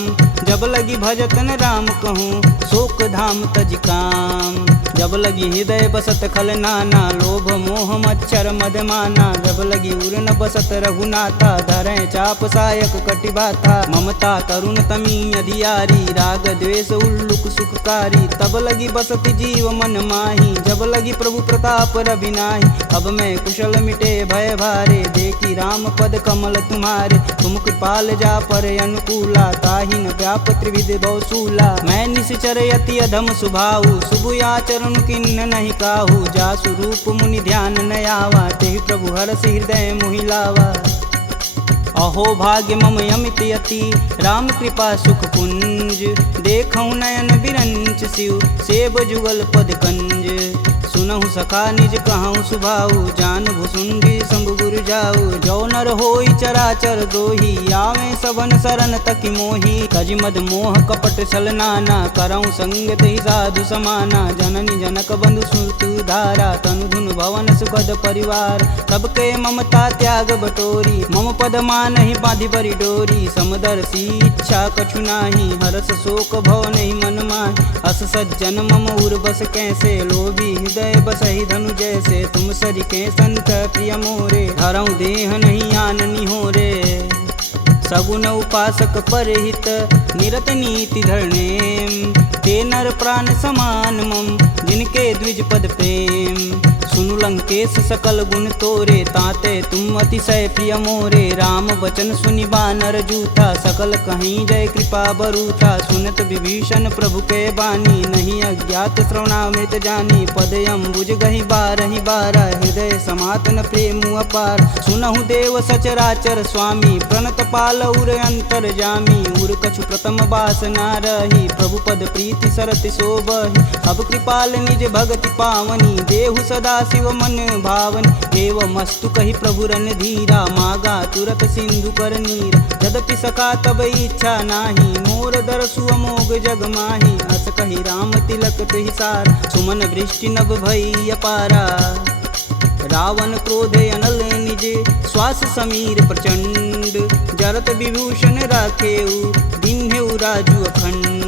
जब लगी भजतन राम कहूँ, शोक धाम तज काम। जब लगी हृदय बसत खल नाना, लोभ मोह मच्छर मदमाना। जब लगी उर न बसत रघुनाथा, धरें चाप सायक कटिबाथा। ममता तरुण तमी अधियारी, राग द्वेष उल्लुक सुखकारी। तब लगी बसत जीव मन माही, जब लगी प्रभु प्रताप रविनाही। अब मैं कुशल मिटे भय भारे, देखी राम पद कमल तुम्हारे। तुम कृपाल जा पर अनुकूला, ताहि न व्याप त्रिविध बहुसूला। मैं निश्चर यति अधम सुभाऊ, शुभ आचरण किन्न नहीं काहू। जासु रूप मुनि ध्यान न आवा, तेहि प्रभु हरषि हृदय मोहि लावा। अहो भाग्य मम यमित यति, राम कृपा सुख कुंज। देखऊँ नयन बिरंच शिव, सेब जुगल पद कंज। सुनहु सखा निज कहूँ सुभाऊ, जान भुसुंडी शंभु गुरु जाऊ। जो नर होई चराचर द्रोही, आवे सबन शरण तकी मोही। तज मद मोह कपट छल नाना, करऊँ संग तेहि साधु समाना। जननी जनक बंधु सुत धारा, तनु धुन भवन सुखद परिवार। सबके ममता त्याग बटोरी, मम पद मानहि बांधि बरी डोरी। समदर्शी इच्छा कछु नाही, हरस शोक भव नहीं मन माहि। अस सज्जन मम उर बस कैसे, लोभी हृदय बसहि धनु जैसे। तुम सरिके संत प्रिय मोरे, धरऊँ देह नहीं आननी हो रे। सगुन उपासक परहित, निरत नीति धरणेम। ते नर प्राण समान मम, जिनके द्विज पद प्रेम। सुनु लंकेश सकल गुण तोरे, ताते तुम अतिशय प्रिय मोरे। राम बचन सुनि बानर जूथा, सकल कहीं जय कृपा बरूथा। सुनत विभीषण प्रभु के बानी, नहीं अज्ञात श्रवणामृत जानी। पद अम्बुज गहि बारहि बारा, हृदय समातन प्रेम अपार। सुनहु देव सचराचर स्वामी, प्रणत पाल उर अंतर जामी। उर कछु प्रथम बास ना रही, प्रभु पद प्रीति सरति शोभहि। अब कृपाल निज भगति पावनी, देहु सदा शिव मन भावन। एवं मस्तु कही प्रभु रन धीरा, मागा तुरत सिंधु कर नीर। यद्यपि सखा तब इच्छा नाही, मोर दरसु अमोघ जग माही। अस कही राम तिलक तुहि सार, सुमन वृष्टि नभ भई अपारा। रावण क्रोधे अनल निज, श्वास समीर प्रचंड। जरत विभूषण राखेऊ, दीन्हेऊ राजु अखंड।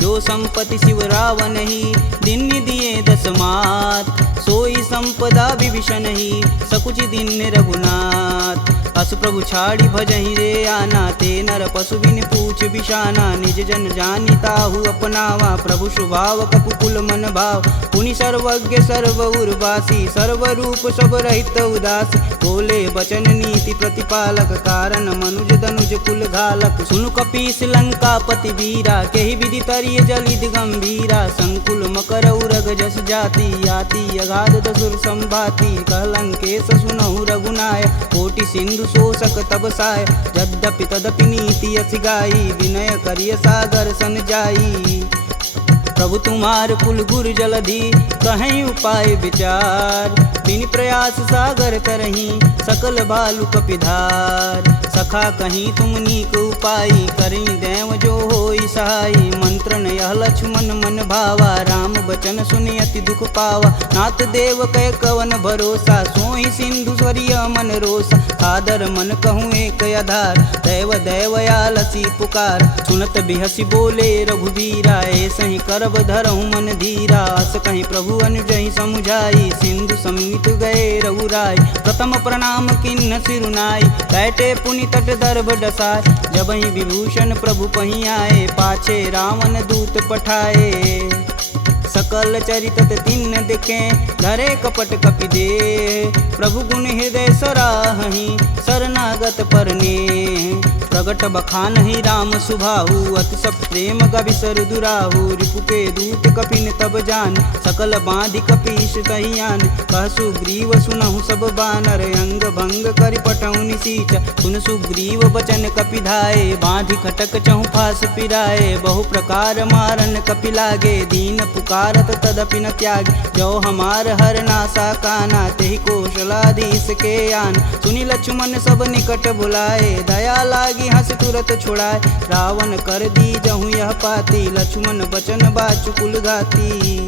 जो संपत्ति शिव रावण ही, दीन्ह दिए दस मात। सोई संपदा विभीषण ही, सकुच दीन्ह रघुनाथ। अस प्रभु छाड़ी भजहि रे आना, ते नर पशु बिन पूछ बिशाना। निज जन जानि ताहु अपनावा, प्रभु स्वभाव कपुकुल मन भाव। पुनि सर्वज्ञ सर्व उर्वासी, सर्व रूप सब रहित उदासी। बोले बचन नीति प्रतिपालक, कारण मनुज दनुज कुल घालक। सुनु कपीस लंकापति वीरा, केहि विधि तरिय जलिद गंभीरा। संकुल मकर उरग जस जाति, याति अगाध दसुर संभाति। कहलंकेश सुनहु रघुनाय, कोटि सिंधु शोषक तब साय। यद्यपि तदपि नीति अति गाई, विनय करिय सागर सन जाई। प्रभु तुम्हार कुल गुर जलधि, कहीं उपाय विचार। बिन प्रयास सागर तरही, सकल बालु कपिधार। सखा कहीं तुम नीक उपाई, करी देव जो होई सहाई। मंत्रन यह लक्ष्मण मन भावा, राम बचन सुनि अति दुख पावा। नाथ देव कै कवन भरोसा, सोहि सिंधु स्वरिय मन रोसा। सादर मन कहूँ एक आधार, दैव दैवयालसी पुकार। सुनत बिहसी बोले रघुबीरा, ऐसहि करब धरहु मन धीरा। अस कहीं प्रभु अनुजहि समुझाई, सिंधु समीत गए रघुराय। प्रथम प्रणाम किन्न सिरुनाई, बैठे पुनि तट दर्भ डसाय। जबहि विभूषण प्रभु पहीं आए, पाछे रावण दूत पठाए। सकल चरित तिन्न दिखे, धरे कपट कपि दे। प्रभु गुण हृदय सराहहि, शरणागत परने। प्रगट बखानहि राम सुभाहु, अति सब प्रेम गविसर दुराहु। रिपु के दूत कपिन तब जान, सकल बांधि कपीश तहियान। कह सुग्रीव सुनहु सब बानर, अंग भंग करि पटऊ निसीच। सुन सुग्रीव बचन कपि धाये, बांधि खटक चहु फास पिराए। बहु प्रकार मारन कपि लागे, दीन पुकारत तदपि न त्याग। जो हमार हर नासा काना, तेहि कौशलाधीश के आन। सुनि लक्ष्मण सब निकट बुलाए, दया लागी हंस तुरत छुड़ाए। रावण कर दी जहूँ यह पाती, लक्ष्मण बचन बाचु कुल घाती।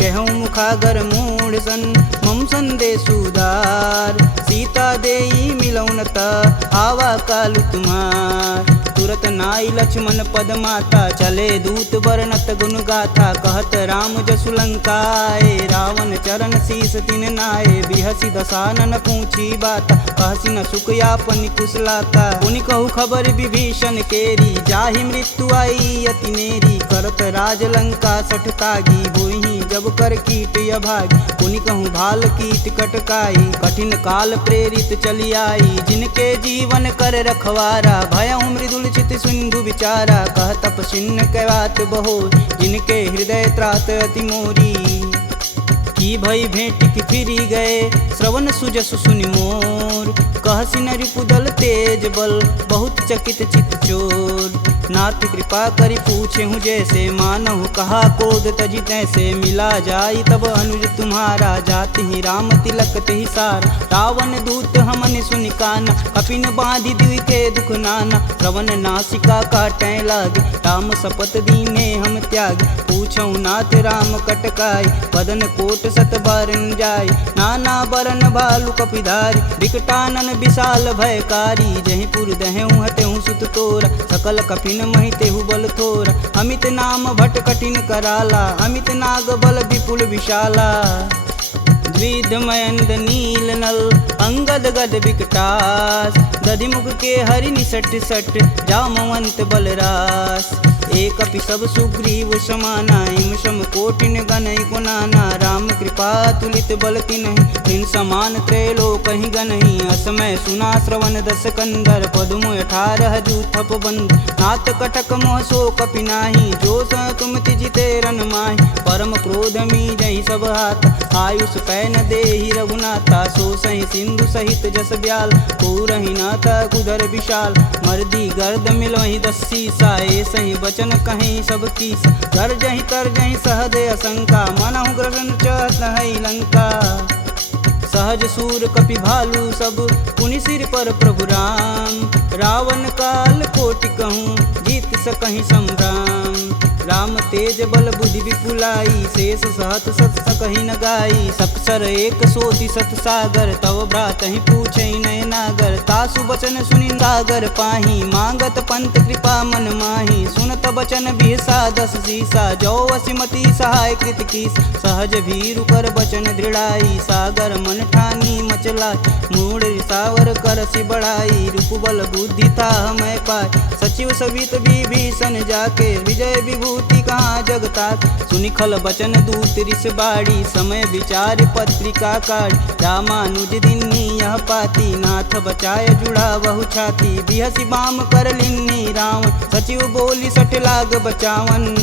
कहूँ मुखागर मूढ़ सन, मम संदेशु उदार। सीता देई मिलौन त, आवा कालु तुम्हार। तुरत नाई लक्ष्मण पद माता, चले दूत वर्णत गुण गाथा, कहत राम जसु लंकाए, रावण चरण शीस तिन नाये, बिहसी दसानन पूछी बात, कहसी न सुख यापन कुशलाता, पुनि कहु खबर विभीषण केरी, जाहि मृत्यु आई अति नेरी, करत राज लंका सठ तागी, होहि जब कर कीट अभागी, पुनि कहूँ भाल कीट कटकाई, कठिन काल प्रेरित चली आई, जिनके जीवन कर रखवारा, भयउ मृदुल चित सिंधु विचारा, कह तपसिन्न कैवात बहो, जिनके हृदय त्रात अति मोरी, की भई भेंट की फिरी गए, श्रवण सुजस सुनि मोर, कहसी न रिपुदल तेज बल, बहुत चकित चित चोर, नाथ कृपा करि पूछे हूँ जैसे, मानहु कहा क्रोध तजि तैसे, मिला जाई तब अनुज तुम्हारा, जाति ही राम तिलक तेहि सार, रावण दूत हमन सुनि काना, कपिन बांधि द्विखे दुख नाना, श्रवण नासिका काटै लागे, राम शपथ दीने हम त्याग, पूछऊ नाथ राम कटकाई, बदन कोट सत बारन जाय, नाना बरन भालु कपिधारी, विकटानन विशाल भयकारी, जहि पुर दहु हतेहु सुत तोरा, सकल कपिन महितेहु बल थोरा, अमित नाम भट कठिन कराला, अमित नाग बल विपुल विशाला, द्विध मयंद नील नल, अंगद गद विकटास, दधिमुख के हरि निसट सट, जामवंत बलरास, एक अपि सब सुग्रीव समाना, इम सम कोटिन गनहि गुनाना, राम कृपा तुलित बल तिन्हि, तिन समान त्रैलोकहि गनहि, असमय सुना श्रवण दस कंदर, पदुम 18 जूथप बंद, नाथ कटक मोह सो कपि नाही, जो स तुम तिजिते रन माहि, परम क्रोध मी जहि सब हाथ, आयुष पै न देहि रघुनाथा, सो सहि सिंधु सहित जस ब्याल, पूरहि नाथ कुधर विशाल, मर्दी गर्द मिलोहि 10 सीसा, सही बचन कहीं सब कीस, गर्जहि तरजहि सहदे असंका, मनहु ग्रसन चहत है लंका, सहज सूर कपि भालू सब, पुनि सिर पर प्रभु राम, रावण काल कोटि कहूँ जीत सकहि संग्राम, राम तेज बल बुद्धि विपुलाई, शेष सहत सत सकहि न गाई, सक्षर एक सोति सत सागर, तव भ्रात ही पूछे नय नागर, तासु बचन सुनि सागर पाही, मांगत पंत कृपा मन माही, सुनत बचन बिहसा 10 सीसा, जो वसिमती सहाय कृत कीस, सहज भीरु कर बचन दृढ़ाई, सागर मन ठानी मचला, मूड रिसावर कर सि बढ़ाई, रूप बल बुद्धि था मैं पाय, सचिव सवित विभीषण जाके, विजय विभूति कहाँ जगतात, सुनिखल बचन दूत रिस बाड़ी, समय विचार पत्रिका काढ़, रामानुज दिन्नी यह पाती, नाथ बचाय जुड़ा बहु छाती, बिहसी बाम कर लिन्नी रावण, सचिव बोली सठ लाग बचावन,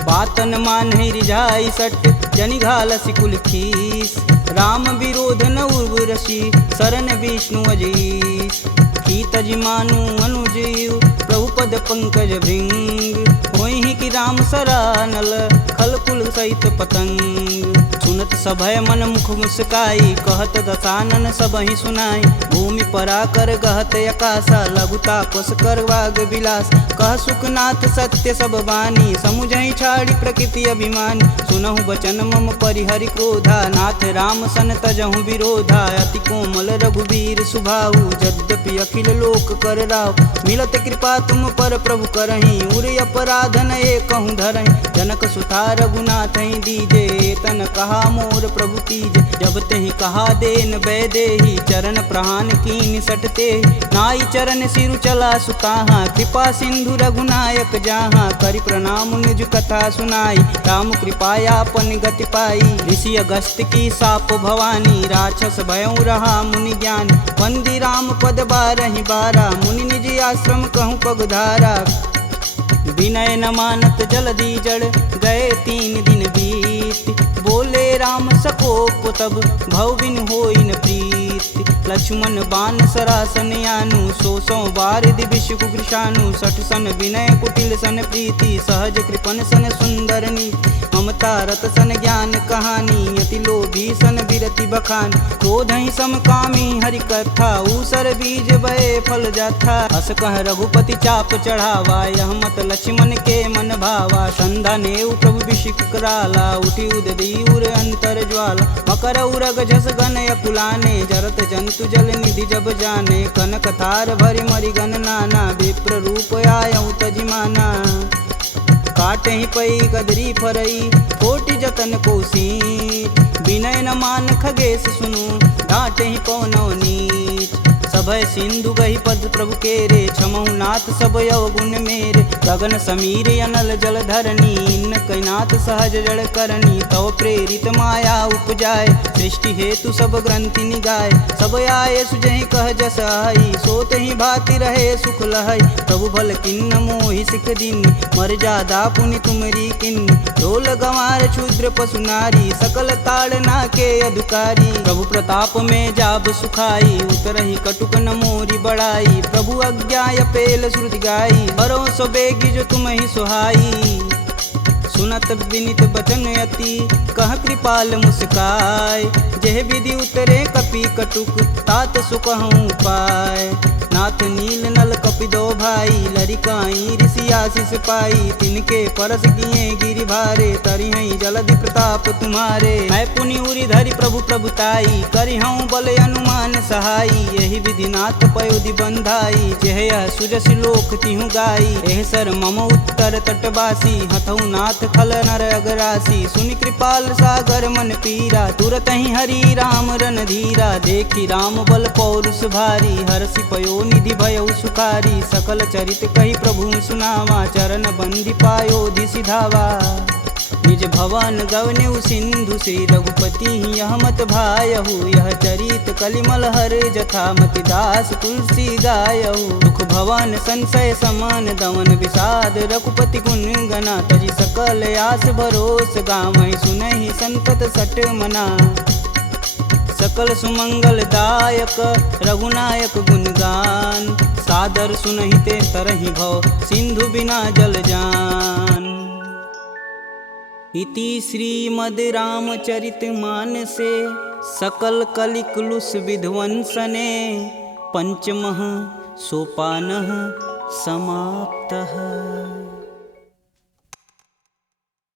बातन मान रिझाई सट, जनि घालसी कुल खीस, राम विरोध न उर्वरसी, शरण विष्णु अजीस, की तज मानु अनुजीव, प्रभु पद पंकज भृंग, होहि कि राम सरानल, खल कुल सहित पतंग, सुनत सभय मन मुख मुस्काई, कहत दसानन सबहि सुनाई, भूमि परा कर गहत अकाशा, लघुता पस कर वाग विलास, कह सुखनाथ सत्य सब बानी, समुझहि छाड़ी प्रकृति अभिमानी, सुनहु बचन मम परिहरि क्रोधा, नाथ राम सन तजहु विरोधा, अति कोमल रघुवीर सुभाऊ, यद्यपि अखिल लोक कर राव, मिलत कृपा तुम पर प्रभु करहि, उर अपराधन एकहु धरहि, जनक सुता रघुनाथ दीजे, तन कहा मोर प्रभु कीजे, जब तेहि कहा देन बैदेहि, चरण प्रहान कीन सटते, नाई चरण सिरु चला सुताहा, कृपा सिंधु रघुनायक जहाँ, करि प्रणाम निज कथा सुनाई, राम कृपायापन गति पाई, ऋषि अगस्त की साप भवानी, राक्षस भयउ रहा मुनि ज्ञानी, वंदी राम पद 12 बारा, मुनि निज आश्रम कहूँ पगधारा, विनय न मानत जलधि जड़, गए 3 दिन बीत, बोले राम सकोप तब, भव बिन होई न प्रीत, लक्ष्मण बाण सरासन यानु, 100 बार दिविश कुकृशानु, 60 सन विनय कुटिल सन प्रीति, सहज कृपन सन सुंदर नीति, ममता रत सन ज्ञान कहानी, अति लोभी सन विरति बखान, क्रोधहि समकामी हरि कथा, ऊसर बीज भय फल जाथा, अस कह रघुपति चाप चढ़ावा, यह मत लक्ष्मण के मन भावा, संधा नेउ प्रभु विषिक कराला, उठी उदरी उर अंतर ज्वाला, मकर उरग जस गन अकुलाने, जरत जंतु जल निधि जब जाने, कनक तार भरि भये मरिगन नाना, विप्र रूप आयऊ तजिमाना। काटे ही पई गदरी फरई, कोटि जतन कोसीट, विनय न मान खगेश सुनु, डांटे ही पवनौ नीच। सभय सिंधु गही पद प्रभु के रे, क्षमहु नाथ सब अवगुण मेरे। गगन समीर अनल जल धरनी, इन कैनाथ सहज जड़ करनी। तव प्रेरित माया उपजाय, सृष्टि हेतु सब ग्रंथि निगाय। सब आये सुजहि कह जस आई, सोत ही भाति रहे सुख लहई। प्रभु भल किन्न मोहि सिख दीनी, मर्यादा पुनि तुमरी किन्नी। ढोल गंवार क्षुद्र पशु नारी, सकल ताड़ना के अधिकारी। प्रभु प्रताप में जाब सुखाई, उतरहि कटुक न मोरी बड़ाई। प्रभु अज्ञा पेल श्रुति गाई, बरो सो बेगी जो तुम ही सुहाई। सुनत विनित बचन अति, कह कृपाल मुस्काय। जेह विधि उतरे कपि कटुक, तात सुकहूँ पाय। नाथ नील नल कपि दो भाई, लरिकाई ऋषि आशीष पाई। तिनके परस किए गिरि भारे, तरिहै जलधि प्रताप तुम्हारे। मैं पुनि उरि धरि प्रभु प्रभुताई, करिहऊँ बल अनुमान सहाई। यही विधि नाथ पयोधि बंधाई, जेह यह सुजस लोक तिहु गाई। एह सर मम उत्तर तटवासी, हथऊ नाथ खल नर अगरासी। सुनि कृपाल सागर मन पीरा, तुरत ही हरि राम रन धीरा। देखी राम बल पौरुष भारी, हरषि पयो निधि भयउ सुखारी। सकल चरित कही प्रभु सुनावा, चरण बंदी पायोधि सिधावा। निज भवन गवनेउ सिंधु श्री रघुपति यह मत भायहु। यह चरित कलिमल हर जथा, मति दास तुलसी गायहु। दुख भवन संशय समान, दमन विषाद रघुपति गुण गना। तजि सकल आस भरोस, गावहि सुनहि संतत सट मना। सकल सुमंगल दायक रघुनायक गुणगान, सादर सुनहिते तरहि भव सिंधु बिना जल जान। इति श्रीमद् रामचरित मानसे, सकल कलिकुलुष विध्वंसने। पंचमः सोपानः समाप्तः।